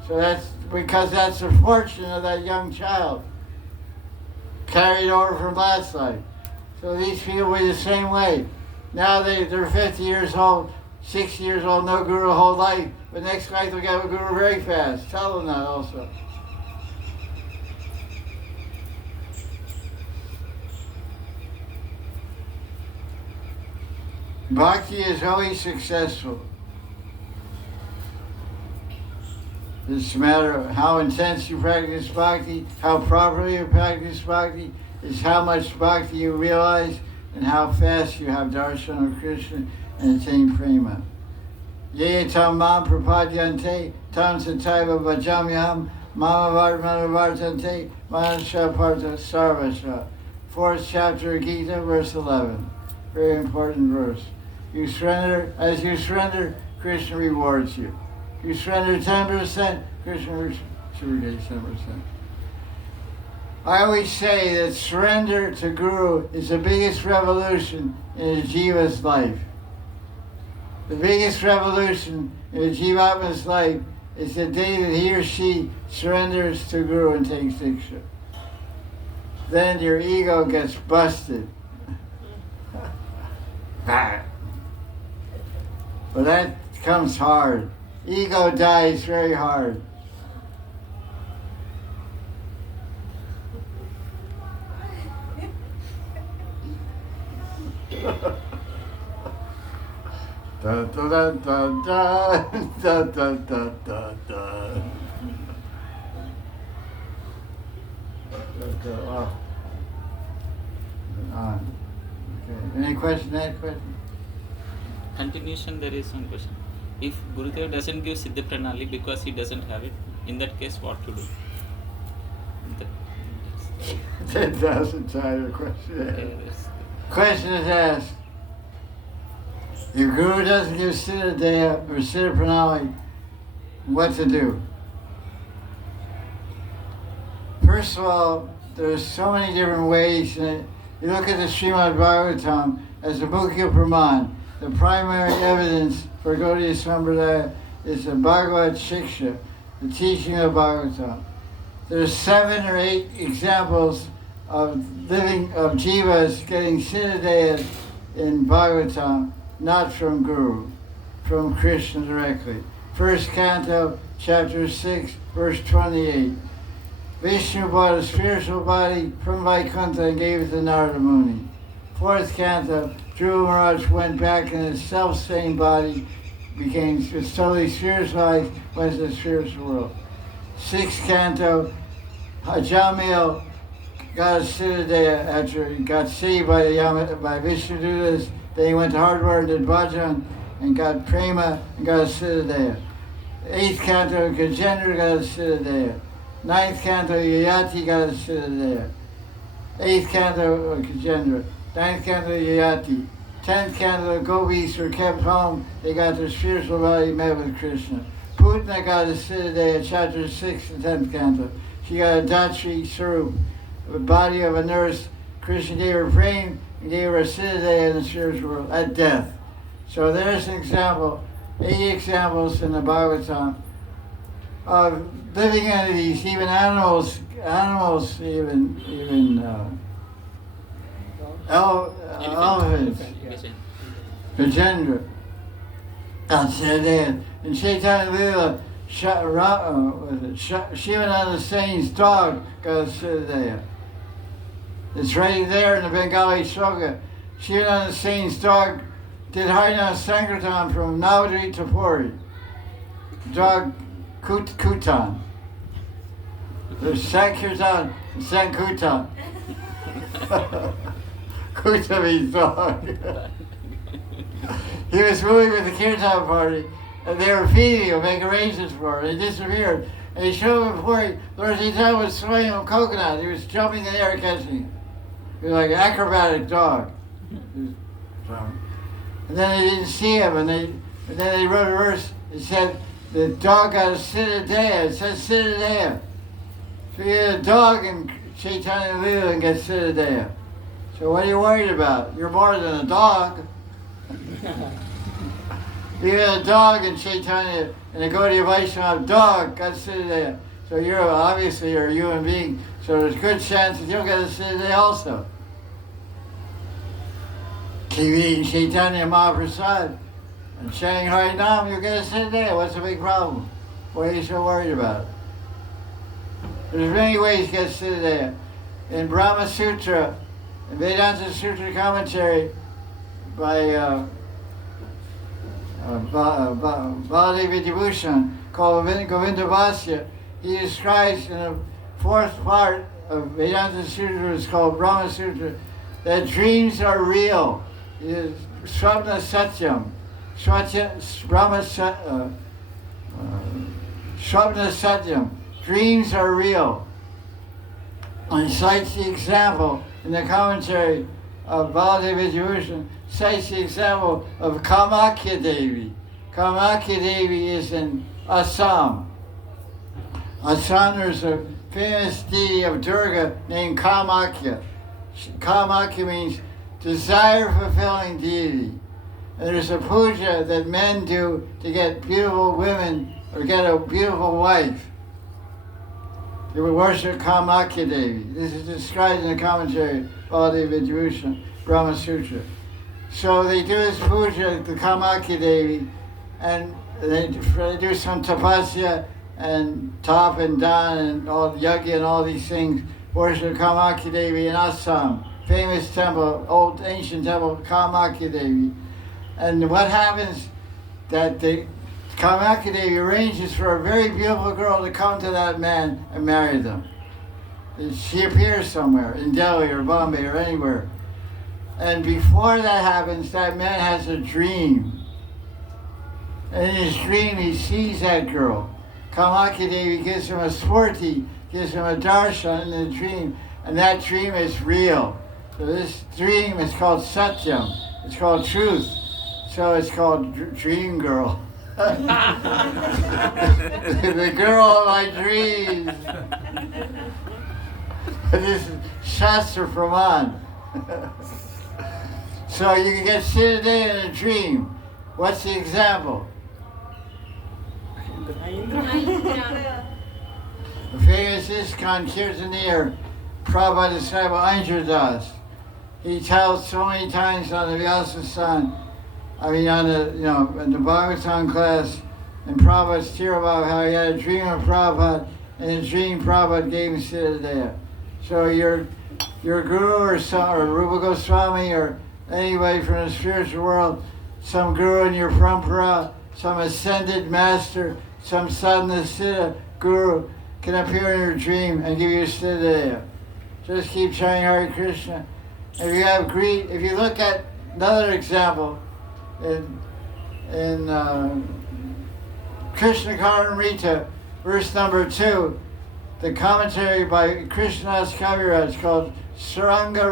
So that's because that's the fortune of that young child, carried over from last life. So these people were the same way. Now they're 50 years old, 60 years old, no guru the whole life, but next life they'll get a guru very fast. Tell them that also. Bhakti is always successful. It's a matter of how intense you practice bhakti, how properly you practice bhakti, is how much bhakti you realize, and how fast you have darshan of Krishna and attain prema. Ye tam mam prapadyante, tam sataiva bhajamyam, mama varmana vartante, manasya parta sarvasya. 4th chapter of Gita, verse 11. Very important verse. You surrender, as you surrender, Krishna rewards you. You surrender 10%, Krishna should repay 10%. I always say that surrender to Guru is the biggest revolution in a jiva's life. The biggest revolution in a jivatma's life is the day that he or she surrenders to Guru and takes Diksha. Then your ego gets busted. But that comes hard. Ego dies very hard. Da da da da da da da da da da. Wow. Okay. Any question? That question? Continuation, there is one question. If Gurudev doesn't give Siddhi Pranali because he doesn't have it, in that case, what to do? That doesn't tell your question. Yes. Question is asked. If Guru doesn't give Siddha Deha or Siddha Pranali, what to do? First of all, there's so many different ways. You look at the Srimad Bhagavatam as a Mukhya Praman. The primary evidence for Gaudiya Sampradaya is the Bhagavad Shiksha, the teaching of Bhagavatam. There's 7 or 8 examples of jivas getting Siddha Deha in Bhagavatam, not from Guru, from Krishna directly. First canto, chapter 6, verse 28. Vishnu bought a spiritual body from Vaikuntha and gave it to Narada Muni. Fourth canto, Dhruva Maharaj went back in his self-same body, became totally spiritualized, went to the spiritual world. Sixth canto, Jamil got a Siddha Deha after he got saved by Vishnu Dutas. Then he went to Hardwar and did bhajan and got prema and got a Siddha Deha. Eighth canto, Gajendra got a Siddha Deha. Ninth canto, Yayati got a Siddha Deha. Eighth canto, Gajendra. Ninth canto, Yayati. 10th canto, the gopis were kept home. They got their spiritual body, met with Krishna. Putna got a Siddha Deha, chapter 6 and 10th canto. She got a Datri Sarup, the body of a nurse. Krishna gave her prema and gave her a Siddha Deha in the spiritual world at death. So there's an example, 8 examples in the Bhagavatam of living entities, even animals, elephants, Gajendra, and Siddha. In Chaitanya Lila, Shivananda Sain's dog got a Siddha Deha. It's right there in the Bengali Sloka. Shivananda Sain's dog did Harinam Sankirtan from Navadvip to Puri. Dog Kutan. There's Sankirtan and Sankutan. Kuta means dog. He was moving with the Kirtan party, and they were feeding him, making arrangements for him. He disappeared. And he showed him before Lord Chaitanya was swinging on coconut. He was jumping in the air catching him. He was like an acrobatic dog. And then they didn't see him, and then they wrote a verse that said, the dog got a Siddha Deha. It says Siddha Deha. So you get a dog in Chaitanya Lila and get Siddha Deha. So what are you worried about? You're more than a dog. You get a dog in Chaitanya and a Gaudiya Vaisnava dog got Siddha Deha. So you're a human being. So there's a good chance that you'll get a Siddha Deha also. Keep eating Chaitanya Mahaprasad and chanting Hari Nam, you'll get a Siddha Deha. What's the big problem? Why are you so worried about it? There's many ways to get Siddha Deha. In Brahma Sutra, in Vedanta Sutra commentary by Baladev Vidyabhushan, called Govinda Vasya, he describes in the 4th part of Vedanta Sutra, it's called Brahma Sutra, that dreams are real. It is Swapna Satyam. Swapna Satyam. Dreams are real. And he cites the example in the commentary of Baladev Vidyabhushan, cites the example of Kamakya Devi. Kamakya Devi is in Assam. Assam, there's a famous deity of Durga named Kamakya. Kamakya means desire-fulfilling deity. And there's a puja that men do to get beautiful women or get a beautiful wife. They would worship Kamakya Devi. This is described in the commentary, Baladev Vidyabhushan, Brahma Sutra. So they do this puja, the Kamakya Devi, and they do some tapasya and top and dan and all yajna and all these things. Worship Kamakya Devi in Assam, famous temple, old ancient temple, Kamakya Devi. And what happens that the Kamakya Devi arranges for a very beautiful girl to come to that man and marry them. She appears somewhere in Delhi or Bombay or anywhere. And before that happens, that man has a dream. And in his dream, he sees that girl. Kamakya Devi gives him a spurti, gives him a darshan in the dream, and that dream is real. So this dream is called satyam. It's called truth. So it's called Dream Girl. The girl of my dreams. This is Shastra Praman. So you can get Siddhanta in a dream. What's the example? The famous ISKCON Kirtanier, Prabhupada disciple Enriched Das. He tells so many times on the Vyasa-san, on the, in the Bhagavatam class, and Prabhupada's tear about how he had a dream of Prabhupada, and in his dream Prabhupada gave him Siddhanta. So your guru or Rupa Goswami or anybody from the spiritual world, some guru in your parampara, some ascended master, some sadhana siddha guru can appear in your dream and give you Siddhanta. Just keep chanting Hare Krishna. If you have greed, if you look at another example, in Krishna Karnamrita, verse number 2, the commentary by Krishnadas Kaviraj called Saranga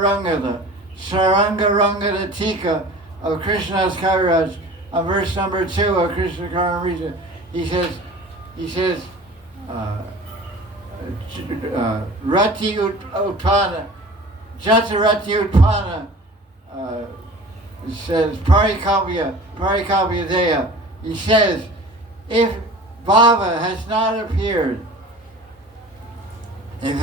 Rangada Tika of Krishnadas Kaviraj on verse number 2 of Krishna Karnamrita. He says, Rati Utpana, Jata Rati Utpana, it says, Parikalpya Deya. He says, if Baba has not appeared, if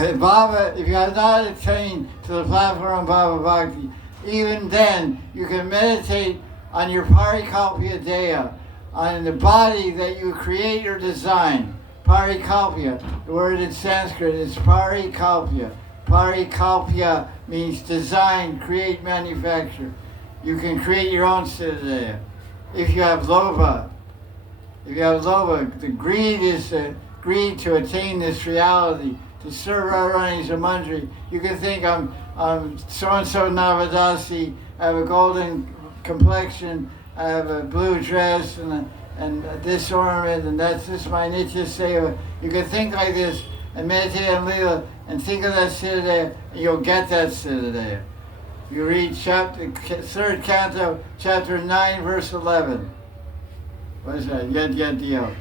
you have not attained to the platform of Baba Bhakti, even then you can meditate on your Parikalpya Deya, on the body that you create or design. Parikalpya, the word in Sanskrit is Parikalpya. Parikalpya means design, create, manufacture. You can create your own Siddhanta. If you have lobha, the greed is the greed to attain this reality, to serve Radharani Zamandri. You can think I'm so-and-so Navadasi, I have a golden complexion, I have a blue dress and this ornament, and this is my Nitya Seva. You can think like this and meditate on Leela and think of that Siddhanta, and you'll get that Siddhanta. You read third canto, chapter 9, verse 11. What is that? Yad Dio.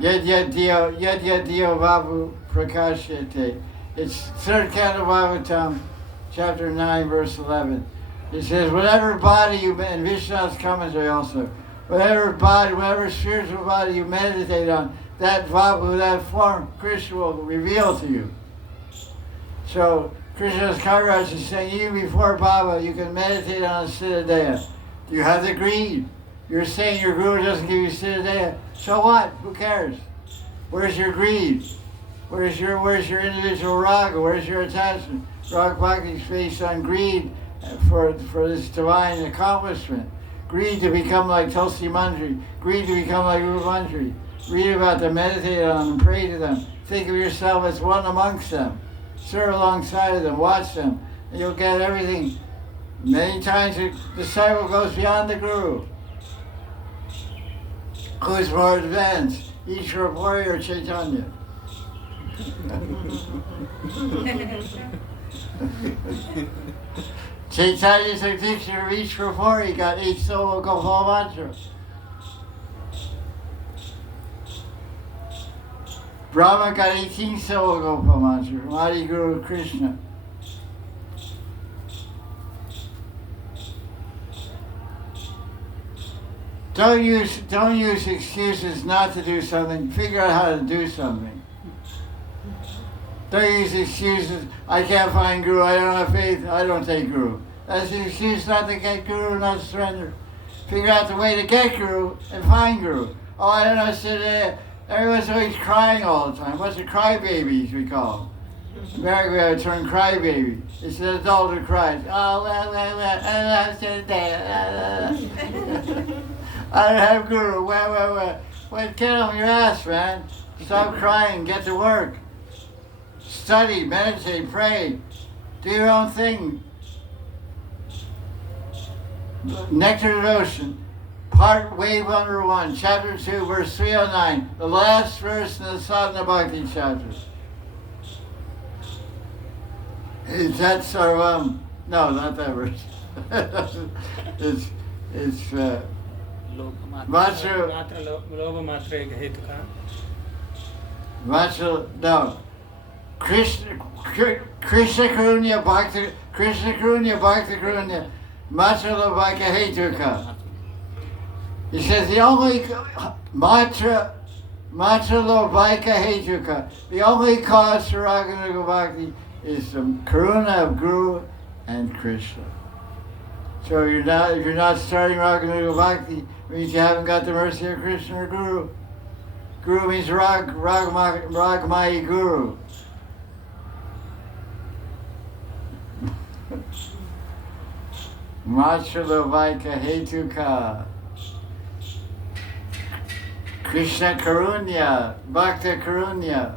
Yad Dio Babu Prakashyate. It's third canto Bhagavatam, chapter 9, verse 11. It says, whatever body you, and Vishnu's commentary also, whatever spiritual body you meditate on, that Vabu, that form, Krishna will reveal to you. So, Krishna's Kaviraj is saying, even before Baba, you can meditate on a Siddhanta. You have the greed. You're saying your guru doesn't give you Siddhanta. So what? Who cares? Where's your greed? Where's your individual raga? Where's your attachment? Raga Bhakti is based on greed for this divine accomplishment. Greed to become like Tulsi Mandri. Greed to become like Rupa Mandri. Read about them, meditate on them, pray to them. Think of yourself as one amongst them. Serve alongside of them, watch them, and you'll get everything. Many times the disciple goes beyond the guru. Who's more advanced, Ishvara Puri or Chaitanya? Chaitanya took picture of Ishvara Puri, got 8 solo Gopal mantra. Brahma got 18 syllable Gopal mantra from Adi Guru Krishna. Don't use excuses not to do something. Figure out how to do something. Don't use excuses. I can't find Guru. I don't have faith. I don't take Guru. That's an excuse not to get Guru, not to surrender. Figure out the way to get Guru and find Guru. Oh, I don't know. Everyone's always crying all the time. What's the crybabies we call them? In America we have a term crybaby. It's an adult who cries. Oh, well, I don't have Guru. Well, get on your ass, man. Stop crying. Get to work. Study, meditate, pray. Do your own thing. Nectar Devotion, part wave number 1, chapter 2, verse 309. The last verse in the Sadhana Bhakti chapter. Is that Sarvam? No, not that verse. it's Vatra, no. Krishna Karunya Bhakti Karunya Matra Lovaika Hetuka. He says the only Matra Lovaika Hetuka. The only cause for Raganuga Bhakti is the Karuna of Guru and Krishna. So if you're not starting Raganuga Bhakti, it means you haven't got the mercy of Krishna or Guru. Guru means Ragmayi Guru. Machalovaika Hetuka. Krishna Karunya, Bhakta Karunya.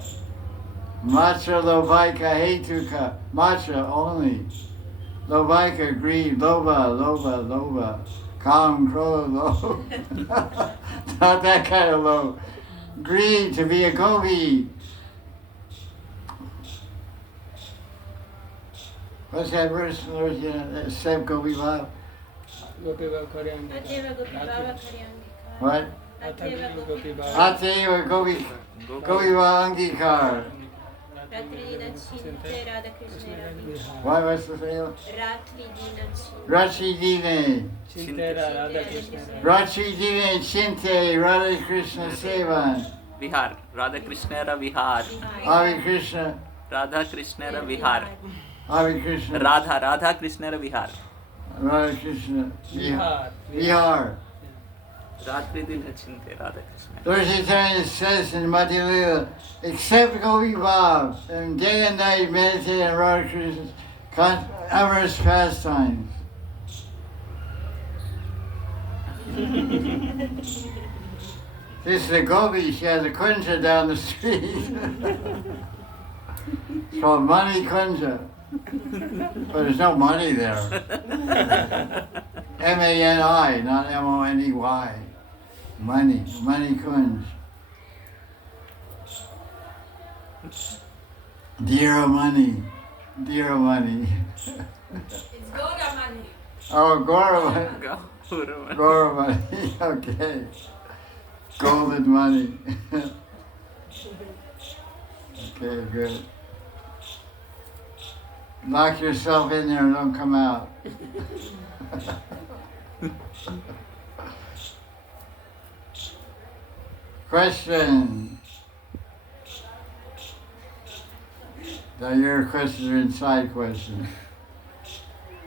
Machalovaika Hetuka. Macha only. Lovaika, greed, lova. Calm, krodha, low. Not that kind of low. Greed, to be a gopi. What's that verse in the Seb Gopi Bhav? What? Ateva Gopi Angikar. What was the name? Rachi Dine. Rachi Dine Chinte Radha Krishna Sevan. Vihar. Radha Krishna ra Vihar. Hari Krishna. Radha Krishna ra Vihar. Hari Krishna. Radha Krishna ra Vihar. Radha Krishna. Vihar. Ratri din chinte Radha Krishna. Lord Chaitanya says in Madhya Lila, except Gopi Bhav, and day and night meditate on Radha Krishna's amorous pastimes. This is the Gopi, she has a kunja down the street. It's called Mani Kunja. But there's no money there. M-A-N-I, not M-O-N-E-Y. Money Kunj. Dear money. It's Gora money. Oh, Gora money. Okay. Golden money. Okay, good. Lock yourself in there and don't come out. Question. Now your questions are inside questions.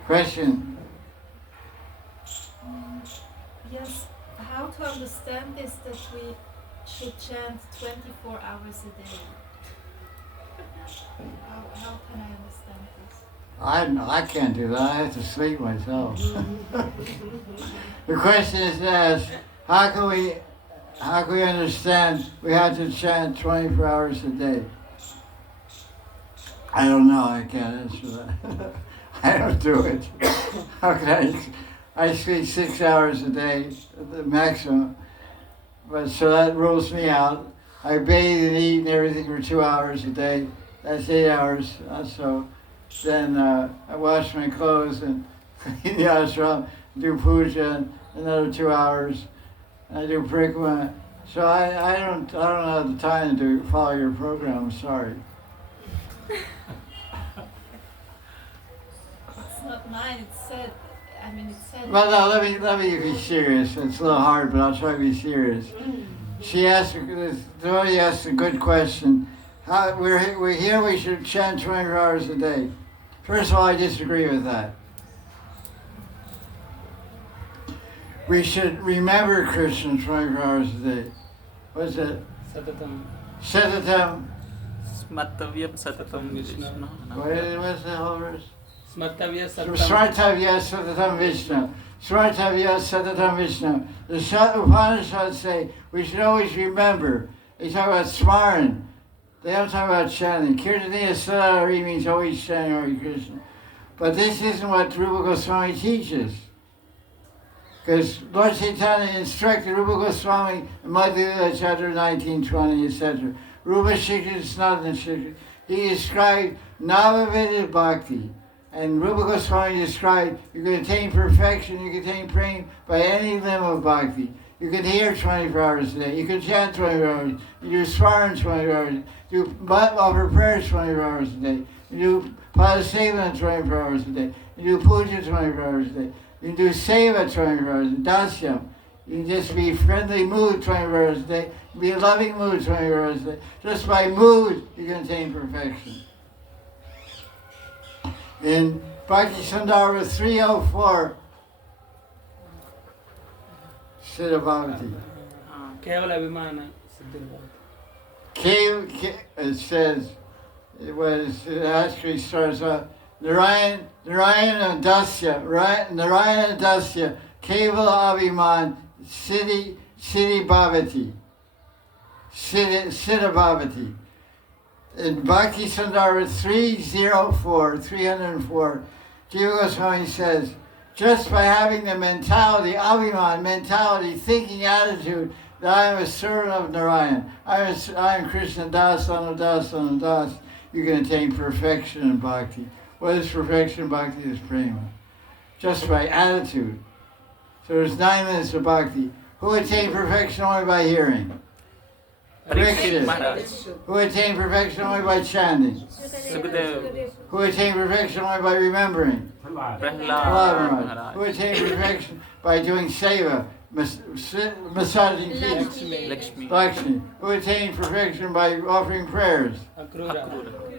Question. Yes, how to understand this that we should chant 24 hours a day? How can I understand this? I can't do that. I have to sleep myself. The question is asked, how can we understand we have to chant 24 hours a day? I don't know. I can't answer that. I don't do it. How can I sleep 6 hours a day, the maximum. But so that rules me out. I bathe and eat and everything for 2 hours a day. That's 8 hours. So then I wash my clothes and clean the ashram, do puja, another 2 hours. I do parikramma. So I don't have the time to follow your program. I'm sorry. It's not mine, it's said. I mean, it's said. Well, no, let me be serious. It's a little hard, but I'll try to be serious. She asked, the devotee asked a good question. We're here, we should chant 24 hours a day. First of all, I disagree with that. We should remember Krishna 24 hours a day. What's that? Satatam. Satatam. Smartavyam satatam Vishnu. What's the whole verse? Smartavya Satatam. Smartavya Satatam Vishnu. Smartavya Satatam Vishnu. The Upanishads say we should always remember. They talk about smaran. They don't talk about chanting. Kirtaniya Sadhari means always chanting Hare Krishna. But this isn't what Rupa Goswami teaches. Because Lord Chaitanya instructed Rupa Goswami in Madhya chapter 19, 20, etc. Rupa Shikha Sanatana Shikha. He described Navaveda Bhakti. And Rupa Goswami described you can attain perfection, you can attain praying by any limb of bhakti. You can hear 24 hours a day, you can chant 24 hours, you do swaran 24 hours, you do offer prayers 24 hours a day, you do padaseva 24 hours a day, you do puja 24 hours a day, you can do seva 24 hours a day, dasyam. You can just be friendly mood 24 hours a day, be a loving mood 24 hours a day. Just by mood, you can attain perfection. In Bhakti Sandarbha 304, Siddha Bhavati. Kevala Vimana Siddha. It says, it actually starts off, Narayana Dasya, Kevala Abhiman, Siddhi Bhavati. Siddha Bhavati. In Bhakti Sandarbha 304, Jiva Goswami says, just by having the mentality, abhiman, thinking attitude, that I am a servant of Narayan, I am Krishna Das, son of Das, son of Das, you can attain perfection in bhakti. What is perfection? Bhakti is prema. Just by attitude. So there's 9 minutes of bhakti. Who attained perfection only by hearing? Parikshit Maharaj. Who attained perfection only by chanting? Sukhdev. Who attained perfection only by remembering? Prahlad. Prahlad Prahlad Maharaj. Who Maharaj. attained perfection by doing seva, massaging feet? Lakshmi. Lakshmi. Who attained perfection by offering prayers? Akrura.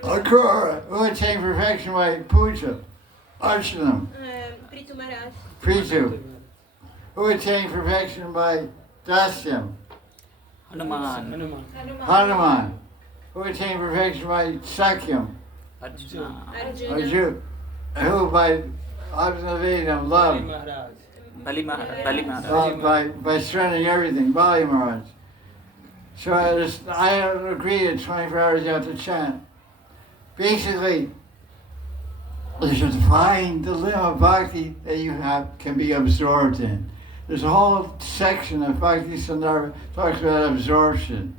Akrura. Who attained perfection by puja? Archanam. Pritu Maharaj. Pritu. Who attained perfection by dasyam? Hanuman. Hanuman. Who attained perfection by sakyam? Arjuna. Arjuna. Who by observation, love? Bali Maharaj. By surrendering everything, Bali Maharaj. So I agree that 24 hours you have to chant. Basically, you should find the limb of bhakti that you can be absorbed in. There's a whole section of Bhakti Sandarbha talks about absorption.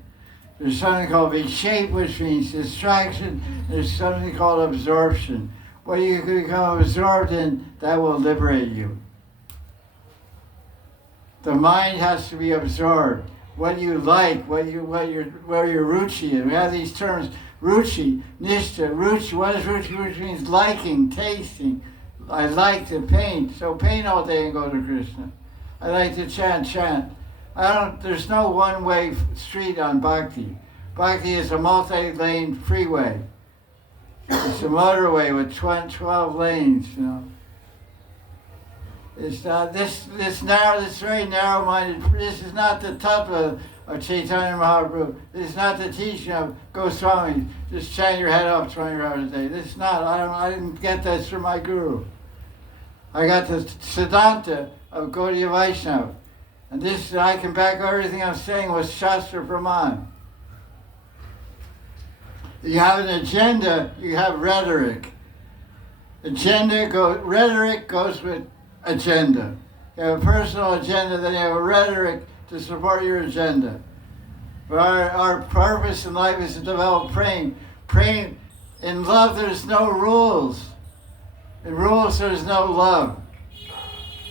There's something called vishape, which means distraction. There's something called absorption. What you become absorbed in, that will liberate you. The mind has to be absorbed. What you like, where your ruchi is. We have these terms, ruchi, nishta, ruchi. What is ruchi? Ruchi means liking, tasting. I like to paint, so paint all day and go to Krishna. I like to chant. There's no one-way street on bhakti. Bhakti is a multi-lane freeway. It's a motorway with 12 lanes, you know. It's not this very narrow-minded. This is not the tattva of Chaitanya Mahaprabhu. This is not the teaching of Goswami. Just chant your head off 24 hours a day. This is not. I didn't get this from my guru. I got the siddhanta of Gaudiya Vaisnava. And this, I can back everything I'm saying with Shastra Praman. You have an agenda, you have rhetoric. Rhetoric goes with agenda. You have a personal agenda, then you have a rhetoric to support your agenda. But our purpose in life is to develop praying. Praying, in love there's no rules. In rules there's no love.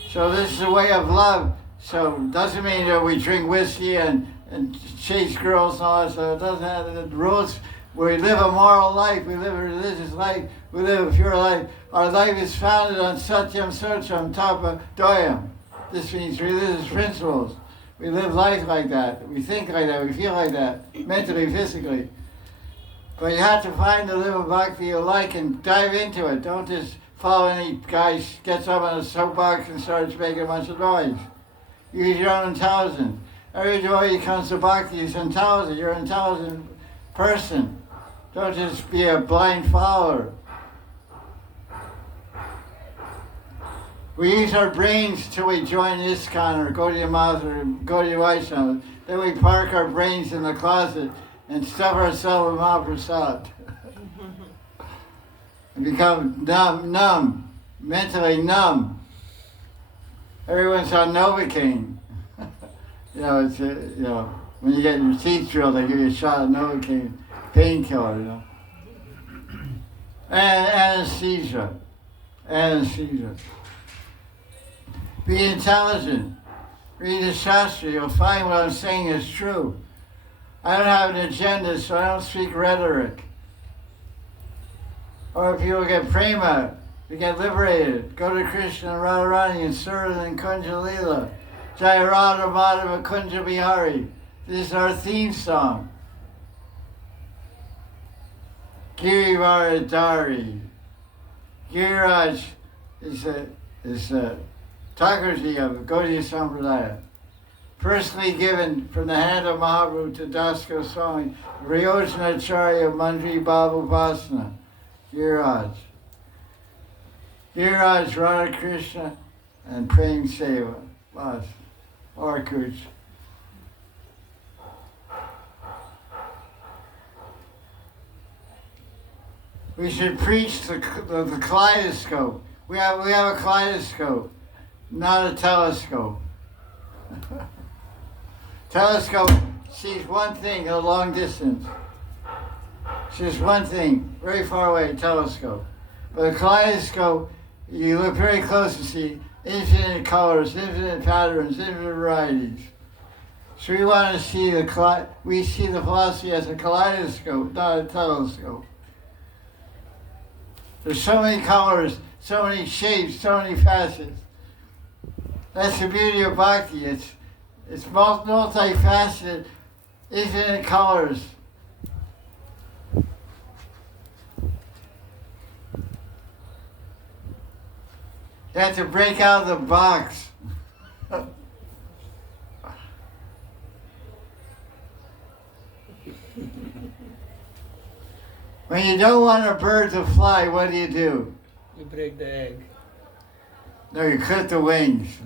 So this is a way of love. So it doesn't mean that we drink whiskey and and chase girls and all that stuff. It doesn't have the rules. We live a moral life, we live a religious life, we live a pure life. Our life is founded on satyam, sucham, tapa, doyam. This means religious principles. We live life like that. We think like that. We feel like that, mentally, physically. But you have to find the little bhakti you like and dive into it. Don't just follow any guy gets up on a soapbox and starts making a bunch of noise. Use your own intelligence. Every devotee comes to bhakti is intelligent. You're an intelligent person. Don't just be a blind follower. We use our brains till we join ISKCON or Gaudiya or Gaudiya Vaisnava. Then we park our brains in the closet and stuff ourselves with Mahaprasad. And become numb, mentally numb. Everyone's on Novocaine. It's when you get your teeth drilled, they give you a shot of Novocaine, painkiller, And anesthesia. Be intelligent. Read the Shastra. You'll find what I'm saying is true. I don't have an agenda, so I don't speak rhetoric. Or if you get prema, you get liberated. Go to Krishna and Radharani and serve in Kunja Lila. Jaya Radha Madhava Kunja Bihari. This is our theme song. Girivaradari. Giriraj is Thakurji of Gaudiya Sampradaya. Personally given from the hand of Mahaprabhu to Das Goswami, Ryojanacharya Mandri Babu Vasana. Giriraj. Giriraj, Radha Krishna, and Prem Seva. Vas. Or Kuch. We should preach the kaleidoscope. We have a kaleidoscope, not a telescope. Telescope sees one thing at a long distance. Sees one thing very far away, telescope. But a kaleidoscope, you look very close and see infinite colors, infinite patterns, infinite varieties. So we want to see we see the philosophy as a kaleidoscope, not a telescope. There's so many colors, so many shapes, so many facets. That's the beauty of bhakti. It's multifaceted, infinite colors. You have to break out of the box. When you don't want a bird to fly, what do? You break the egg. No, you cut the wings.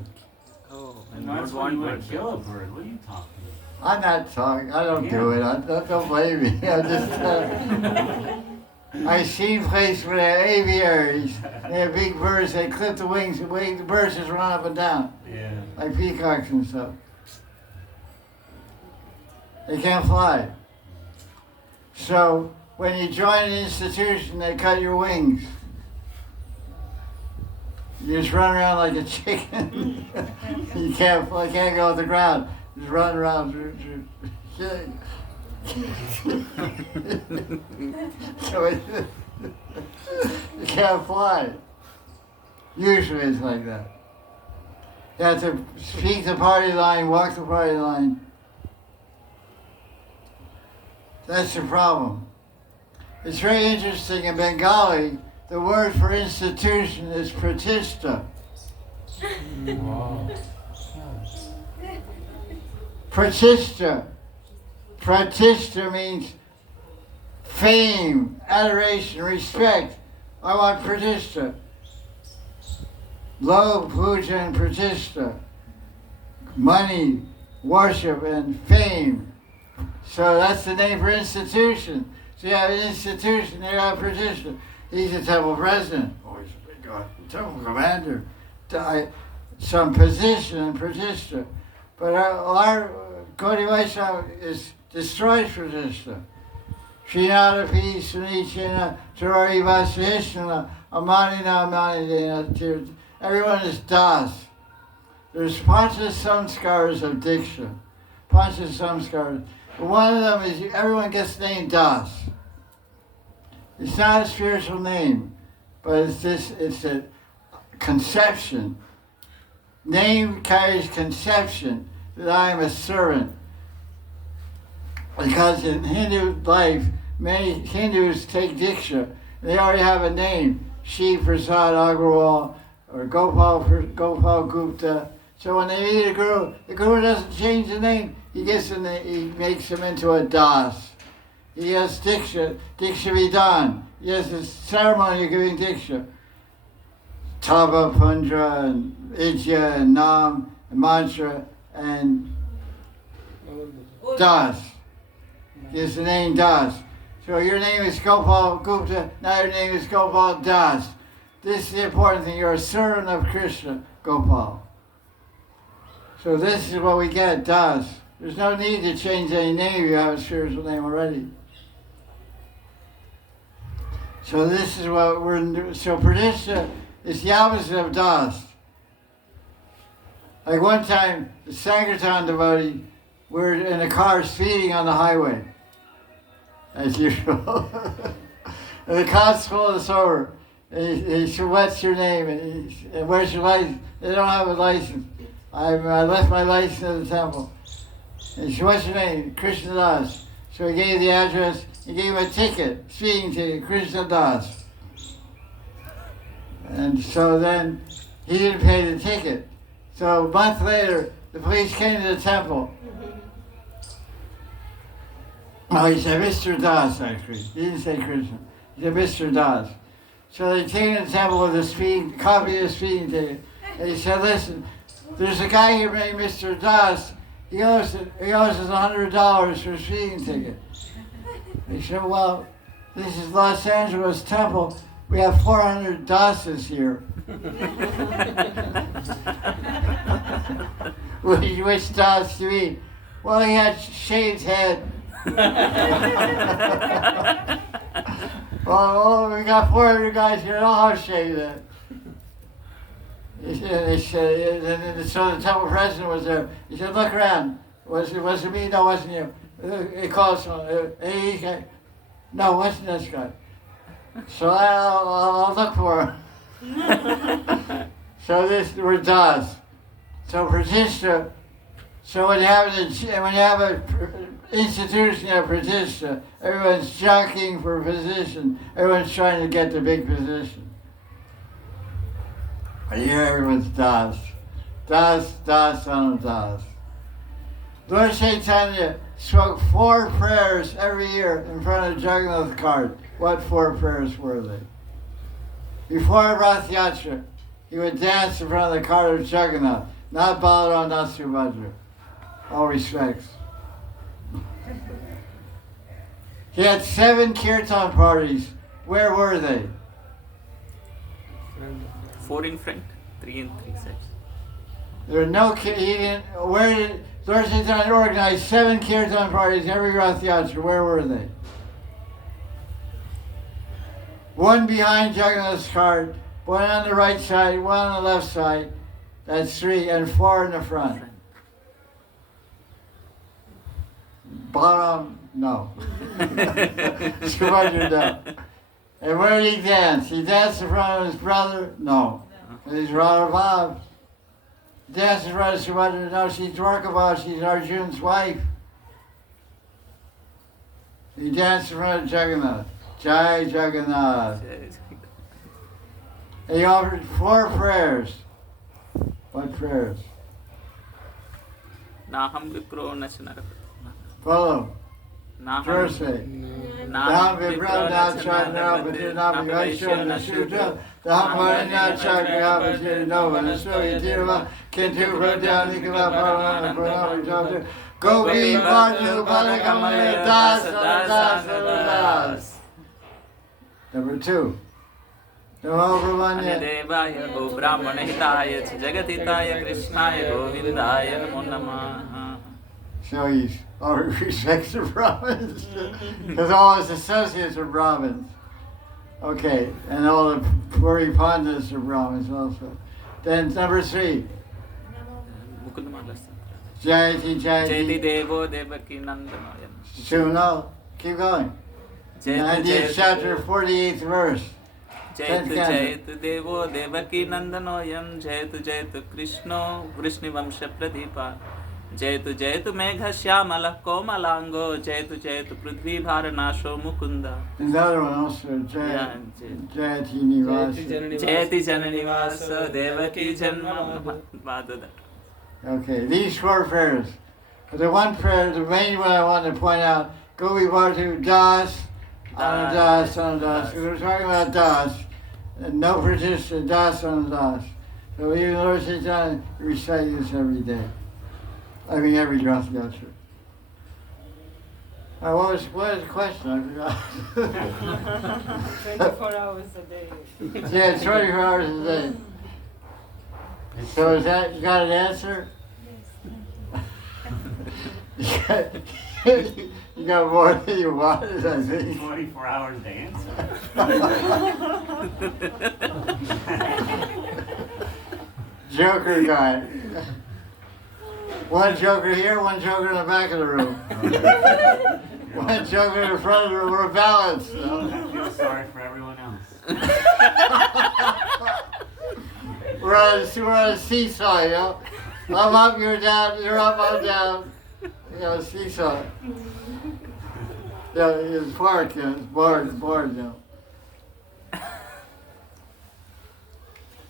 Oh, That's why you would kill a bird. What are you talking about? I'm not talking. I don't do it. Don't blame me. I just. I've seen places where they have aviaries. They have big birds. They clip the wings. The birds just run up and down. Yeah. Like peacocks and stuff. They can't fly. So when you join an institution, they cut your wings. You just run around like a chicken. You can't fly, can't go on the ground. Just run around. You can't fly. Usually it's like that. You have to speak the party line, walk the party line. That's the problem. It's very interesting in Bengali, the word for institution is pratishta. Wow. Pratishta. Pratishta means fame, adoration, respect. I want pratishta. Love, puja, and pratishta. Money, worship, and fame. So that's the name for institution. So you have an institution, you have pratishta. He's a temple president. Oh, he's a big guy. Temple commander. Some position and pratishta. But our Gaudiya Vaisnava destroys pratishta. Srinadapi, Sunichina, Tarari Vasahishna, Amanina, Amanidena. Everyone is das. There's pancha samskars of diksha. bunch of samskaras. But one of them is everyone gets the name Das. It's not a spiritual name, but it's a conception. Name carries conception that I am a servant. Because in Hindu life, many Hindus take Diksha. They already have a name, Shiv Prasad Agrawal or Gopal Gupta. So when they meet a guru, the guru doesn't change the name. He makes him into a Das. He has Diksha Vidan. He has a ceremony of giving Diksha. Tava, Pundra, and Ijya, and Nam, and Mantra, and Das. Gives the name Das. So your name is Gopal Gupta, now your name is Gopal Das. This is the important thing. You're a servant of Krishna, Gopal. So this is what we get, Das. There's no need to change any name. You have a spiritual name already. So this is what we're doing. So Pradishta is the opposite of Das. Like one time, the Sankirtan devotee, we were in a car speeding on the highway, as usual. And the constable is over. And he said, "What's your name?" And where's your license? They don't have a license. I left my license at the temple. And he said, "What's your name?" Krishna Das. So he gave the address. He gave him a ticket, speeding ticket, Krishna Das. And so then he didn't pay the ticket. So a month later, the police came to the temple. Oh, he said, "Mr. Das," actually. He didn't say Krishna. He said, "Mr. Das." So they came to the temple with a copy of the speeding ticket. And he said, "Listen, there's a guy here named Mr. Das. He owes us $100 for a speeding ticket." He said, "Well, this is Los Angeles Temple. We have 400 Das's here." Which Das do you mean? Well, he had shaved head. Well, we got 400 guys here, all have shaved head. They said, so the temple president was there. He said, "Look around. Was it me? No, it wasn't you." He called someone. Hey, guy. No, it wasn't this guy. So I'll look for him. So we're Das. So Pratishta. So when you have an institution of Pratishta, everyone's jockeying for a position. Everyone's trying to get the big position. Here everyone's Das. Das, son of Das. Lord Chaitanya spoke 4 prayers every year in front of Jagannath cart. What 4 prayers were they? Before Rath Yatra, he would dance in front of the cart of Jagannath, not Balaram, not Subhadra. All respects. He had 7 kirtan parties. Where were they? 4 in front, 3 in 3 sides. There were no where did Lord Chaitanya organized 7 kirtan parties every Rath Yatra? Where were they? 1 behind Jagannath's cart, 1 on the right side, 1 on the left side. That's 3, and 4 in the front. Balaram, no. Subhadra, no. And where did he dance? He danced in front of his brother? No. He's Radha. Danced in front of Subhadra? No, she's Dwarkava, she's Arjuna's wife. He danced in front of Jagannath. Jaya Jagannath. He offered 4 prayers. What prayers? Naham vipro nachanara. Follow. Naham First say. Naham vipro nachanara bhajanam vaishya nasuja. Naham varanya chakya bhajanova nasuya tirva. Kintu pradyanikala parana pranavijavya. Gopi Bhanu Balakamaya Das. Number 2. Namo Brahmanya Devaya Go Brahmana Hitaya Jagatitaya Krishnaya Govindaya Namo Namaha. So he already respects the Brahmins. Because all his associates are Brahmins. Okay, and all the Puri Pandits are Brahmins also. Then number 3. Jayati Jayati Jayati. Devo Devaki Nandanoyam. So no, keep going. Jayatu 90th chapter, 48th verse. Jayatu Jayatu Devo Devaki Nandanoyam. Jayatu Jayatu Krishno Vrishni Vamsha Pradipa. Jayatu Jayatu Megha Shyamala Komalango. Jayatu Jayatu Prithvi Bharanasho Mukunda. Another one also, Yeah, Jayati Nivasa. Jayati Jananivasa Devaki Janma. Madhudha. Okay, these 4 prayers. But the one prayer, the main one I want to point out, Gopi Bhartu Das, Anadas, Anadas. We were talking about Das, and no partition, Das, Anadas. So even Lord Chaitanya recite this every day. I mean every Rath Yatra. What was the question? I forgot. 24 hours a day. Yeah, 24 hours a day. So is that, you got an answer? You got more than you wanted, I think. 24 hours to answer. Joker guy. One joker here, one joker in the back of the room. One joker in the front of the room. We're balanced. No? I feel sorry for everyone else. We're on a seesaw, you know. I'm up, you're down, you're up, I'm down. You know, seesaw. Yeah, it's parked, yeah, it's bored now.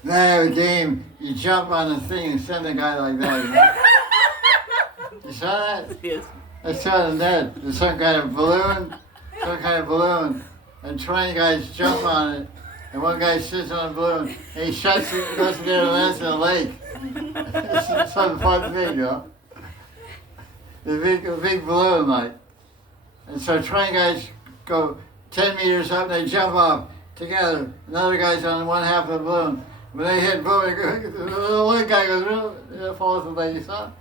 Then I have a game, you jump on the thing and send a guy like that. You know? You saw that? Yes. I saw it in net. There's some kind of balloon, and 20 guys jump on it, and one guy sits on the balloon, and he shuts it, goes there and lands in a lake. It's some fun thing, you know? A big balloon, like. And so 20 guys go 10 meters up, and they jump off together. Another guy's on one half of the balloon. When they hit, boom, the one guy goes, falls in the lake. You saw it?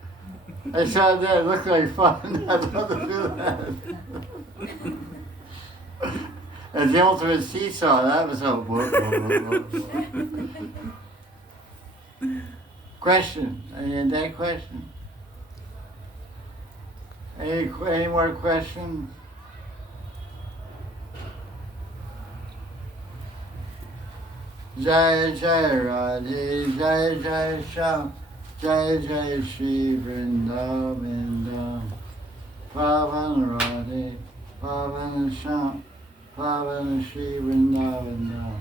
I saw it there. It looked like fun. I'd love to do that. And the ultimate seesaw, that was so. Question? Any that question? Any more questions? Jaya Jaya Radhe, Jaya Jaya Sham, Jaya Jaya Sri Vrindavan, Pavan Radhe, Pavan Sham, Pavan Sri Vrindavan.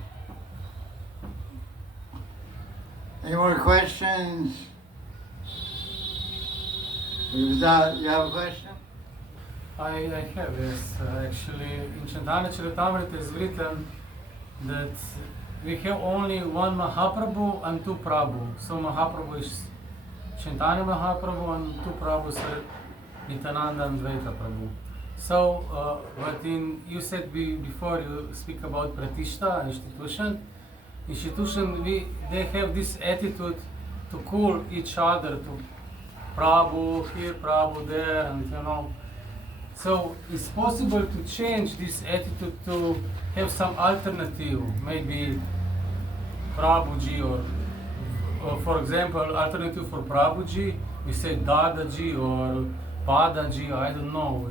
Any more questions? If not, you have a question? I have, yes. Actually, in Chaitanya Charitamrita it is written that we have only one Mahaprabhu and 2 Prabhu. So Mahaprabhu is Chaitanya Mahaprabhu and 2 Prabhus are Nityananda and Dvaita Prabhu. So, but you said before you speak about Pratishta, institution, they have this attitude to call each other to Prabhu here, Prabhu there, and you know. So it's possible to change this attitude to have some alternative, maybe Prabhuji or for example, alternative for Prabhuji, we say Dadaji or Padaji, I don't know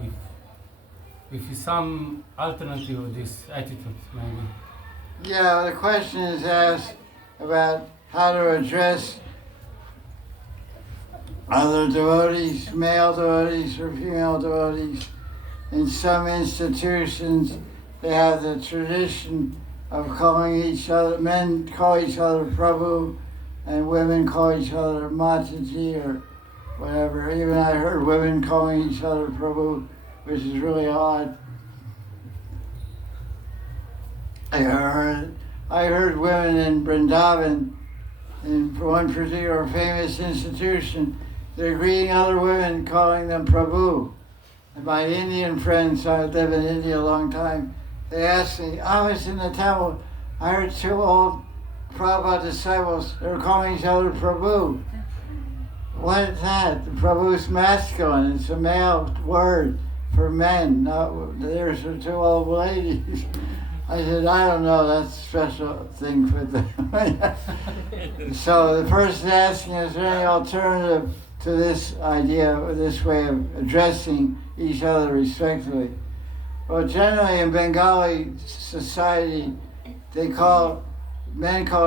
if it's some alternative of this attitude, maybe. Yeah, the question is asked about how to address other devotees, male devotees or female devotees. In some institutions, they have the tradition of calling each other, men call each other Prabhu, and women call each other Mataji or whatever. Even I heard women calling each other Prabhu, which is really odd. I heard women in Vrindavan, in one particular famous institution, they're greeting other women, calling them Prabhu. And my Indian friends, I lived in India a long time, they asked me, I was in the temple, I heard 2 old Prabhupada disciples, they were calling each other Prabhu. What is that? The Prabhu's masculine, it's a male word for men, not there's 2 old ladies. I said, I don't know, that's a special thing for them. So the person asking, is there any alternative to this idea, this way of addressing each other respectfully? Well, generally in Bengali society, men call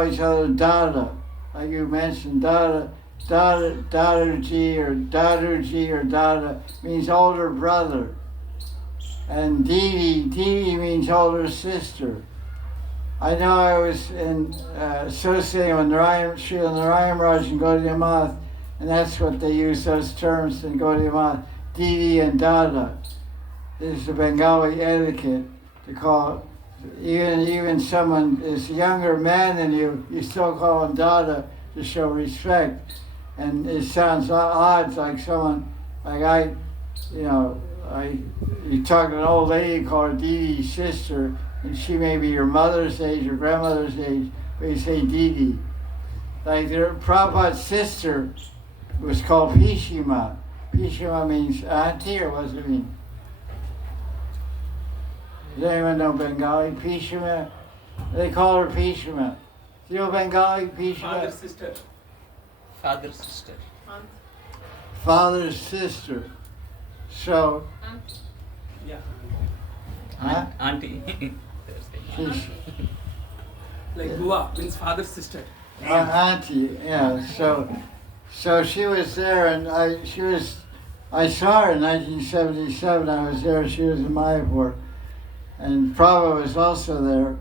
each other Dada, like you mentioned, Dada, Dadaji or Dada means older brother. And Didi means older sister. I know I was associating with Srila Narayan Raj and Gaudiya Math, and that's what they use those terms in Gaudiya Math, Didi and Dada. This is the Bengali etiquette to call, even someone is a younger man than you still call him Dada to show respect. And it sounds odd, like someone, like you talk to an old lady, call her Didi's sister, and she may be your mother's age or grandmother's age, but you say Didi. Like Prabhupada's sister was called Pishima. Pishima means auntie, or what does it mean? Does anyone know Bengali? Pishima? They call her Pishima. Do you know Bengali? Pishima? Father's sister. Father's sister. Father's sister. So, Yeah. huh? Auntie. Pish- Like Bua means father's sister. Auntie, yeah. So she was there, and I saw her in 1977. I was there. She was in Mayapur, and Prabhupada was also there,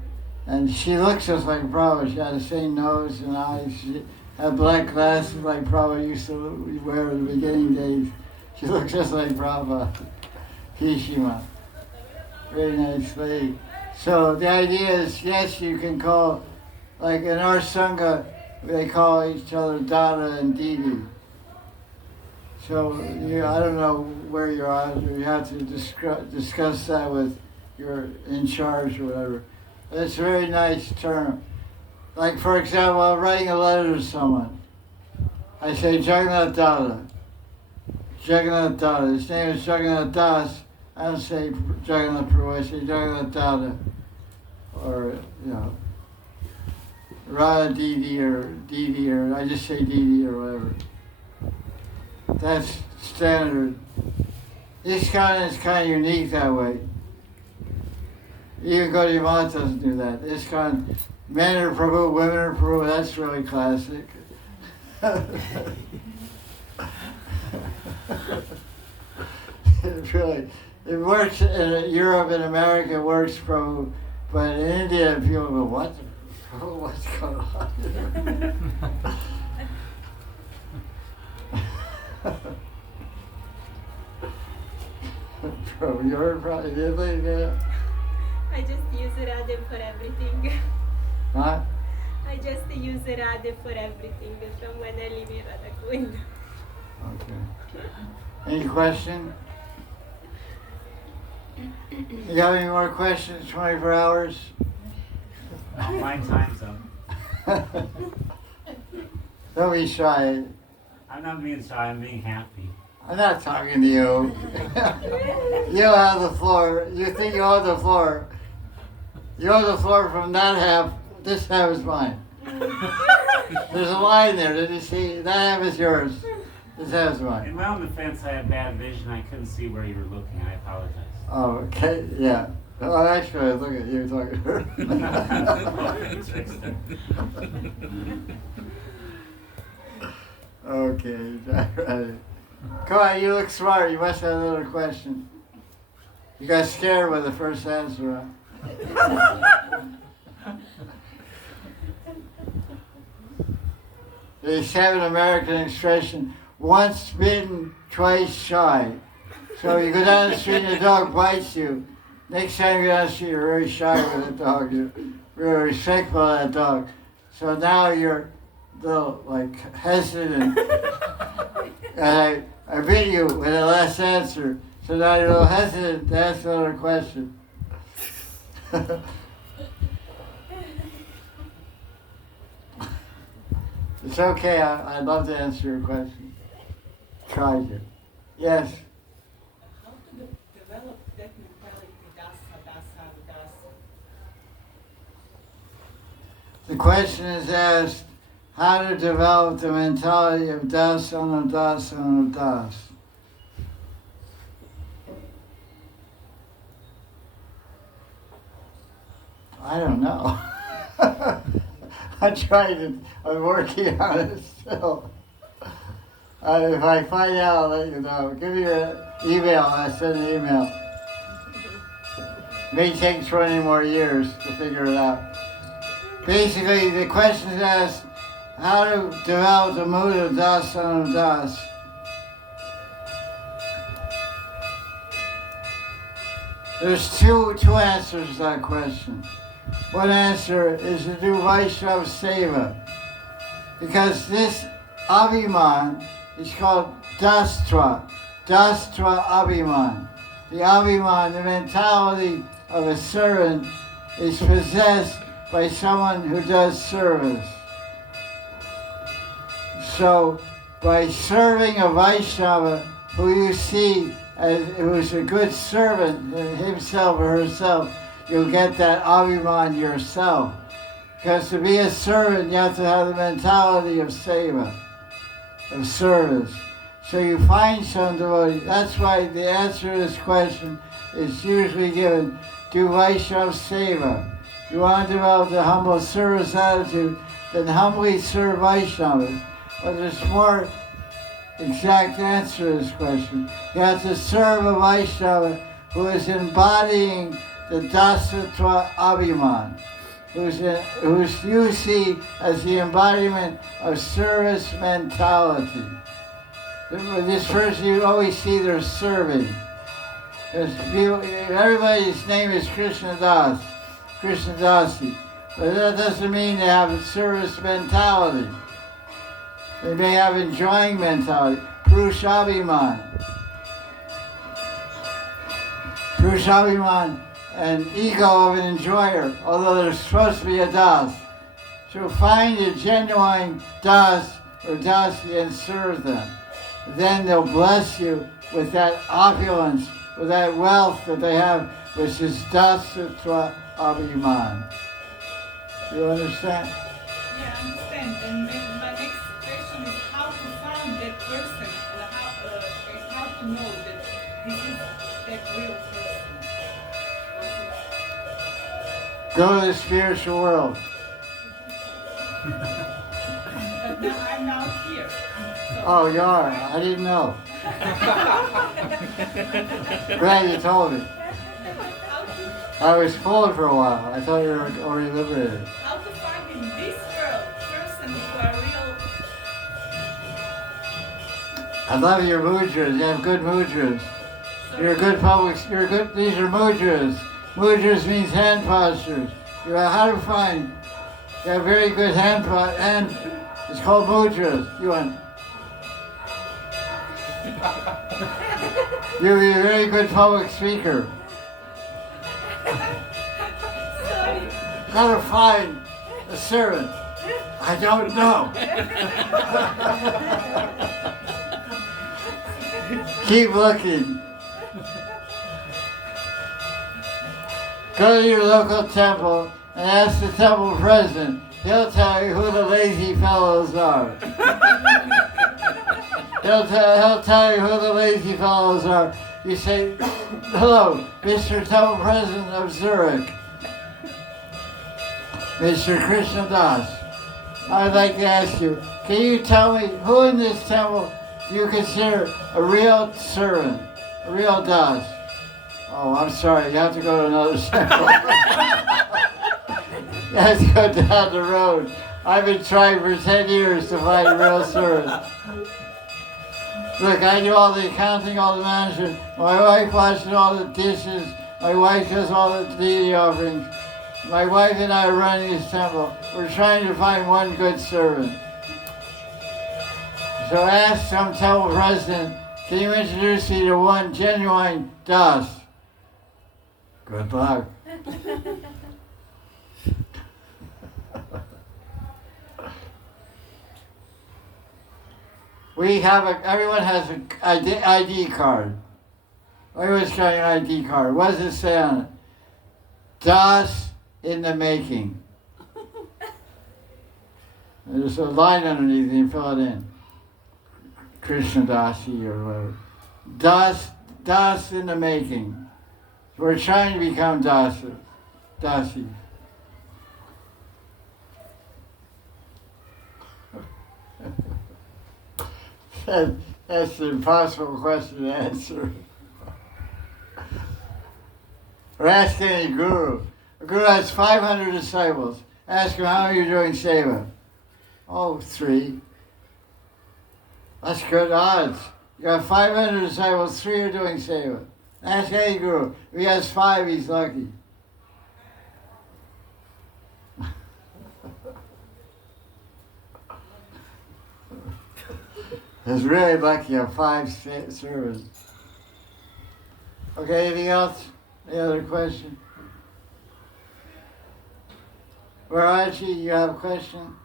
and she looks just like Prabhupada. She had the same nose and eyes. She had black glasses like Prabhupada used to wear in the beginning days. She looks just like Prabhupada. Pishima. Very nice lady. So the idea is, yes, you can call, like in our Sangha, they call each other Dada and Didi. So I don't know where you're at, or you have to discuss that with your in charge or whatever. But it's a very nice term. Like, for example, I'm writing a letter to someone. I say Jagannath Dada. Jagannath Dada. His name is Jagannath Das. I don't say Jagannath Prabhu, I say Jagannath Dada. Or, Radha Didi, or I just say Didi or whatever. That's standard. ISKCON is kind of unique that way. Even Gaudiya Math doesn't do that. ISKCON, men are Prabhu, women are Prabhu, that's really classic. It works in Europe and America, it works Prabhu, but in India people go, what? What's going on? Prabhu, you're probably Italy, yeah? I just use Radhe for everything. Huh? I just use Radhe for everything from when I live in Radha Kunda. Okay. Any question? You got any more questions? 24 hours? My time zone. Don't be shy. I'm not being shy, I'm being happy. I'm not talking to you. You have the floor. You think you own the floor. You own the floor from that half. This half is mine. There's a line there. Did you see? That half is yours. This half is mine. In my own defense, I had bad vision. I couldn't see where you were looking. I apologize. Oh, okay. Yeah. Oh, actually, look at you talking to her. Trickster. Okay. Right. Come on, you look smart. You must have another question. You got scared with the first answer. Huh? They have an American expression, once bitten, twice shy. So you go down the street and a dog bites you. Next time you go down the street, you're very shy with a dog. You're very respectful of that dog. So now you're a little, hesitant. And I beat you with the last answer. So now you're a little hesitant to ask another question. It's okay, I'd love to answer your question. Try to. Yes? How to develop that mentality, dasa? The question is asked, how to develop the mentality of das anudas anudas. I don't know. I'm working on it still. If I find out, I'll let you know. Give me your email, I'll send an email. May take 20 more years to figure it out. Basically, the question is asked, how to develop the mood of das anudas. There's two answers to that question. One answer is to do Vaishnava Seva, because this Abhiman is called Dastva Abhiman. The Abhiman, the mentality of a servant, is possessed by someone who does service. So, by serving a Vaishnava who you see as who's a good servant, himself or herself, you'll get that Abhiman yourself. Because to be a servant, you have to have the mentality of seva, of service. So you find some devotee. That's why the answer to this question is usually given, do Vaishnava Seva. You want to develop the humble service attitude, then humbly serve Vaishnavas. But there's more exact answer to this question. You have to serve a Vaishnava who is embodying the Dasattva Abhiman, who's you see as the embodiment of service mentality. This person, you always see they're serving. Everybody's name is Krishnadas, Krishnadasi, but that doesn't mean they have a service mentality. They may have enjoying mentality, Purushabhiman. Purushabhiman, an ego of an enjoyer, although there's supposed to be a das. So find a genuine das or dasi and serve them. Then they'll bless you with that opulence, with that wealth that they have, which is dasattva abhiman. Do you understand? Yeah, I understand. And then my next question is how to find that person, and how to know that this is that real person. Go to the spiritual world. But now I'm now here. So Oh, you are? I didn't know. Glad you told me. I was full for a while. I thought you were already liberated. how to find in this world person who are real. I love your mudras. You have good mudras. You're a good public. You're good. These are mudras. Mudras means hand postures. You know how to find. You have very good hand. It's called mudras. You want. You'll be a very good public speaker. Gotta find a servant. I don't know. Keep looking. Go to your local temple and ask the temple president. He'll tell you who the lazy fellows are. He'll tell you who the lazy fellows are. You say, hello, Mr. Temple President of Zurich. Mr. Krishnadas, I'd like to ask you, can you tell me who in this temple do you consider a real servant, a real das? Oh, I'm sorry, you have to go to another temple. You have to go down the road. I've been trying for 10 years to find a real servant. Look, I do all the accounting, all the management. My wife washes all the dishes. My wife does all the deity offerings. My wife and I are running this temple. We're trying to find one good servant. So ask some temple president, can you introduce me to one genuine das? Good luck. Everyone has an ID card. Everyone's carrying an ID card. What does it say on it? Das in the making. There's a line underneath, and you fill it in. Krishna Dasi or whatever. Das in the making. We're trying to become Dasis. That's an impossible question to answer. Or ask any guru. A guru has 500 disciples. Ask him, how are you doing seva? Oh, 3. That's good odds. You got 500 disciples, 3 are doing seva. Ask any guru. If he has 5, he's lucky. He's really lucky to have 5 servants. Okay, anything else? Any other question? Maharaj, you have a question?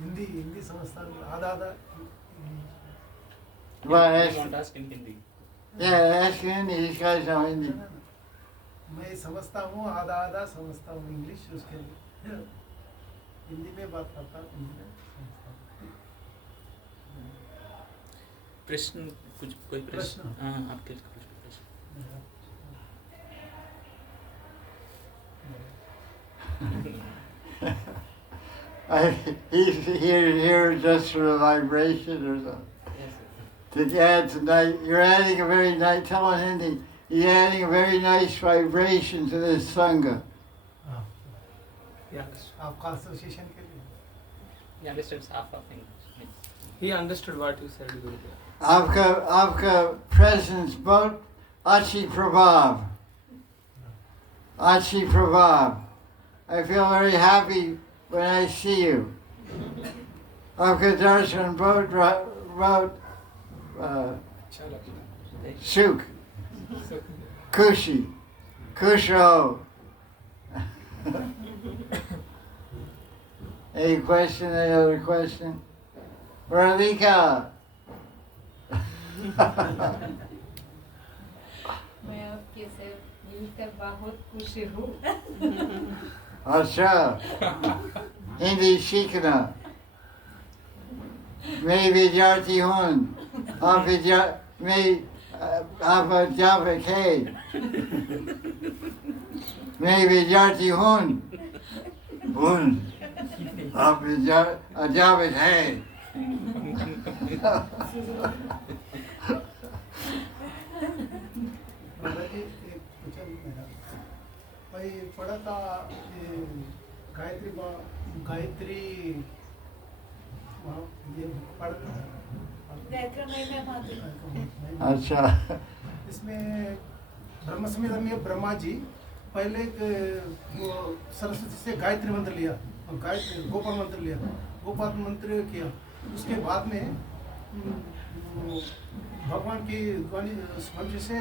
Hindi समझता हूँ आधा You want to ask? You want to ask in Hindi? Yeah, ask in Hindi. These guys know Hindi. मैं समझता हूँ आधा समझता हूँ English उसके लिए हिंदी में बात करता हूँ हिंदी में समझता हूँ। प्रश्न कुछ कोई प्रश्न? हाँ आपके कुछ प्रश्न? He's here just for the vibration or something. Yes, To add tonight, you're adding a very nice, tell in Hindi, you're adding a very nice vibration to this Sangha. Yeah. आपका एसोसिएशन के लिए he understands half of English. He understood what you said, Guru. Aapka presence both Achi Prabhav. Achi Prabhav. I feel very happy when I see you. Aapka darshan both Suk. Kushi. Kusho. Any question? Any other question? Radhika. मैं आपके से मिलकर बहुत खुशी हूँ। अच्छा हिंदी सीखना मैं विद्यार्थी हूँ आप अध्यापक है मैं विद्यार्थी हूँ आप अध्यापक है दादाजी एक क्वेश्चन मेरा भाई पढ़ा था गायत्री ये पढ़ अच्छा इसमें ब्रह्म संहिता में ब्रह्मा जी पहले वो सरस्वती से गायत्री मंत्र लिया और गायत्री गोपाल मंत्र लिया गोपाल मंत्र किया उसके बाद में भगवान की स्वामी से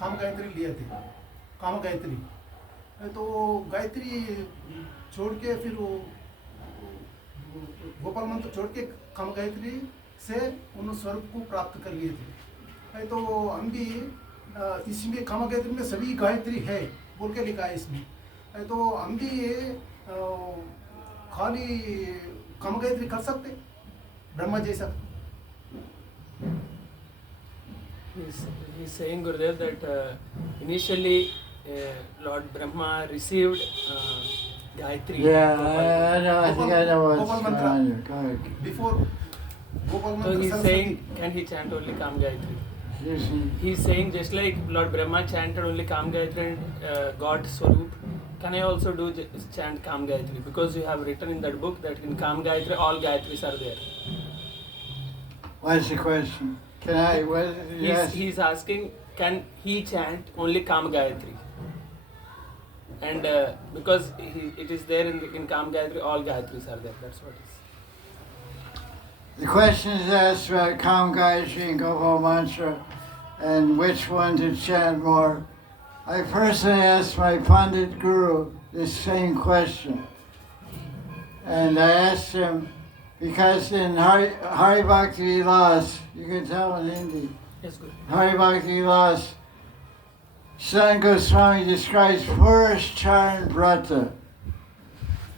काम गायत्री लिए थे काम गायत्री तो गायत्री छोड़ के फिर वो गोपाल मंत्र छोड़ के काम गायत्री से उन स्वरूप को प्राप्त कर लिए थे तो हम भी इसमें काम गायत्री में सभी गायत्री है बोल के लिखा है इसमें तो हम भी खाली काम गायत्री कर सकते ब्रह्मा जैसा He's saying, Gurudev, that initially Lord Brahma received Gayatri. Yeah, I know. I think I know what's going on here. Go ahead. Before Gopal So mantra, he's Saraswati. saying, can he chant only Kam Gayatri? Usually, He's saying just like Lord Brahma chanted only Kam Gayatri and God Swarup, can I also do chant Kam Gayatri? Because you have written in that book that in Kam Gayatri all Gayatris are there. what's the question? Can I? What? Yes. He's asking, can he chant only Kam Gayatri? And because it is there in Kam Gayatri, all Gayatris are there. That's what it is. The question is asked about Kam Gayatri and Gopal Mantra and which one to chant more. I personally asked my Pandit Guru this same question. And I asked him, because in Hari Bhakti Vilas, you can tell in Hindi, Yes, good. Hari Bhakti Vilas, Satsang Goswami describes Purushcharan Brata.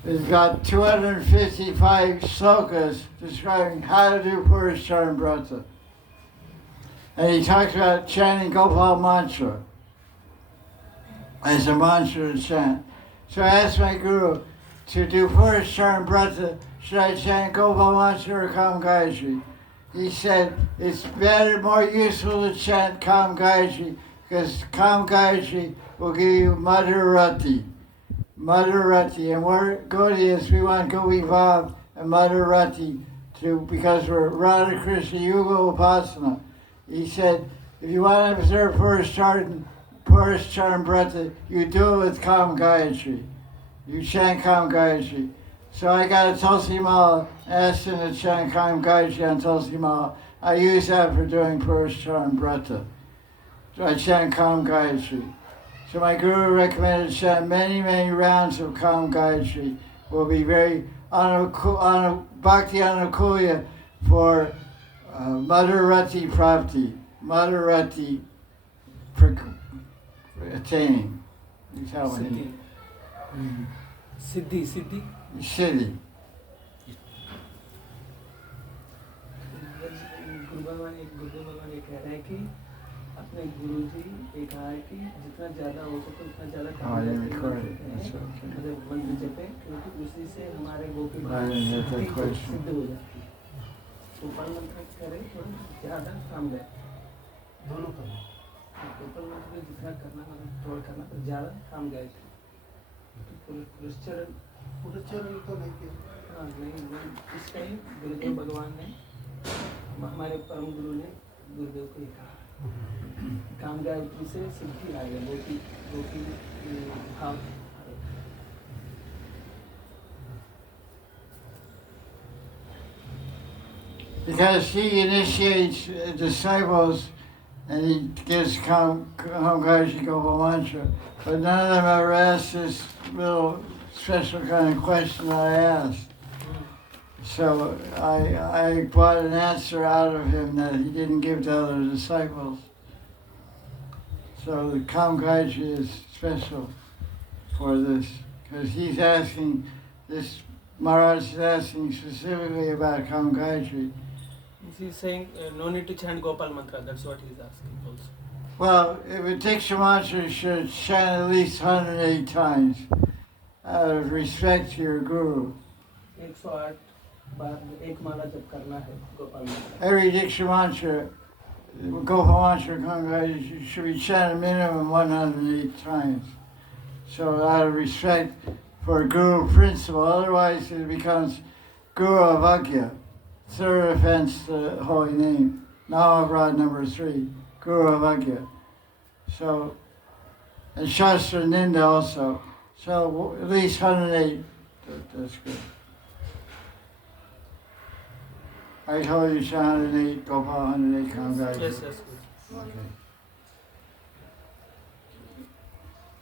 It's got 255 slokas describing how to do Purushcharan Brata. And he talks about chanting Gopal mantra as a mantra to chant. So I asked my guru to do Purushcharan Brata, should I chant Gopal mantra or Kam Gayatri? He said it's better, more useful to chant Kam Gayatri because Kam Gayatri will give you Madhurati. Madhurati. And we're Gaudiyas, we want Gopi Bhav and Madhurati because we're Radha Krishna Yuga Upasana. He said, if you want to observe Purushcharan Brata, you do it with Kam Gayatri. You chant Kam Gayatri. So I got a Tulsi Mala, asked him to chant Kam Gayatri on Tulsi Mala. I use that for doing Purushcharan Brata. So I chant Kam Gayatri. So my guru recommended chant many, many rounds of Kam Gayatri. Will be very bhakti anukulya for Madhurati Prapti. Madhurati attaining. You tell me. Siddhi. Siddhi. गुरु भगवान ये कह रहे हैं कि अपने गुरु जी ये कहा है कि जितना ज्यादा हो सके उतना ज्यादा काम मतलब मंत्र जपे क्योंकि उसी से हमारे गोपी सिद्ध हो जाती है। गोपाल मंत्र करे तो ज्यादा काम गए दोनों काम गोपाल मंत्र में जितना करना मतलब थोड़ा करना तो ज्यादा काम गए थे। पुरुषचरण तो नहीं किया। हाँ नहीं इस टाइम गुरुदेव भगवान ने हमारे परम गुरु ने गुरुदेव को कहा काम गायत्री से सिद्धि आ गया गोपी भाव। Because he initiates disciples and he gives Kam Gayatri Gopal mantra, but none of them ever asked this little special kind of question that I asked. So I brought an answer out of him that he didn't give to other disciples. So the Kam Gayatri is special for this, because he's asking, this Maharaj is asking specifically about Kam Gayatri. He's saying no need to chant Gopal mantra, that's what he's asking also. Well, if a Diksha mantra, you should chant at least 108 times out of respect to your guru. 108 बार एक माला जप करना है गोपाल मंत्र। Every Diksha mantra, Gopal mantra, Kam Gayatri should be chanted minimum 108 times. So out of respect for guru principle, otherwise it becomes Guru Avagya, third offense to the holy name. Namavrad number 3, Guru Avagya. So, and Shastra Ninda also. So at least 108, that's good. I told you 108, Gopal 108, Kam Gayatri. Yes, good. Okay.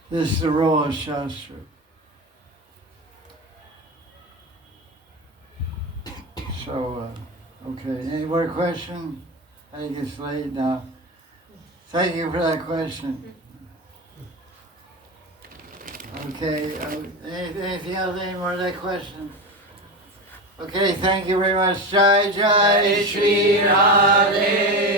This is the role of Shastra. So, okay, any more question? I think it's late now. Thank you for that question. Okay, anything else, any more of that question? Okay, thank you very much. Jaya Jaya Sri Radhe.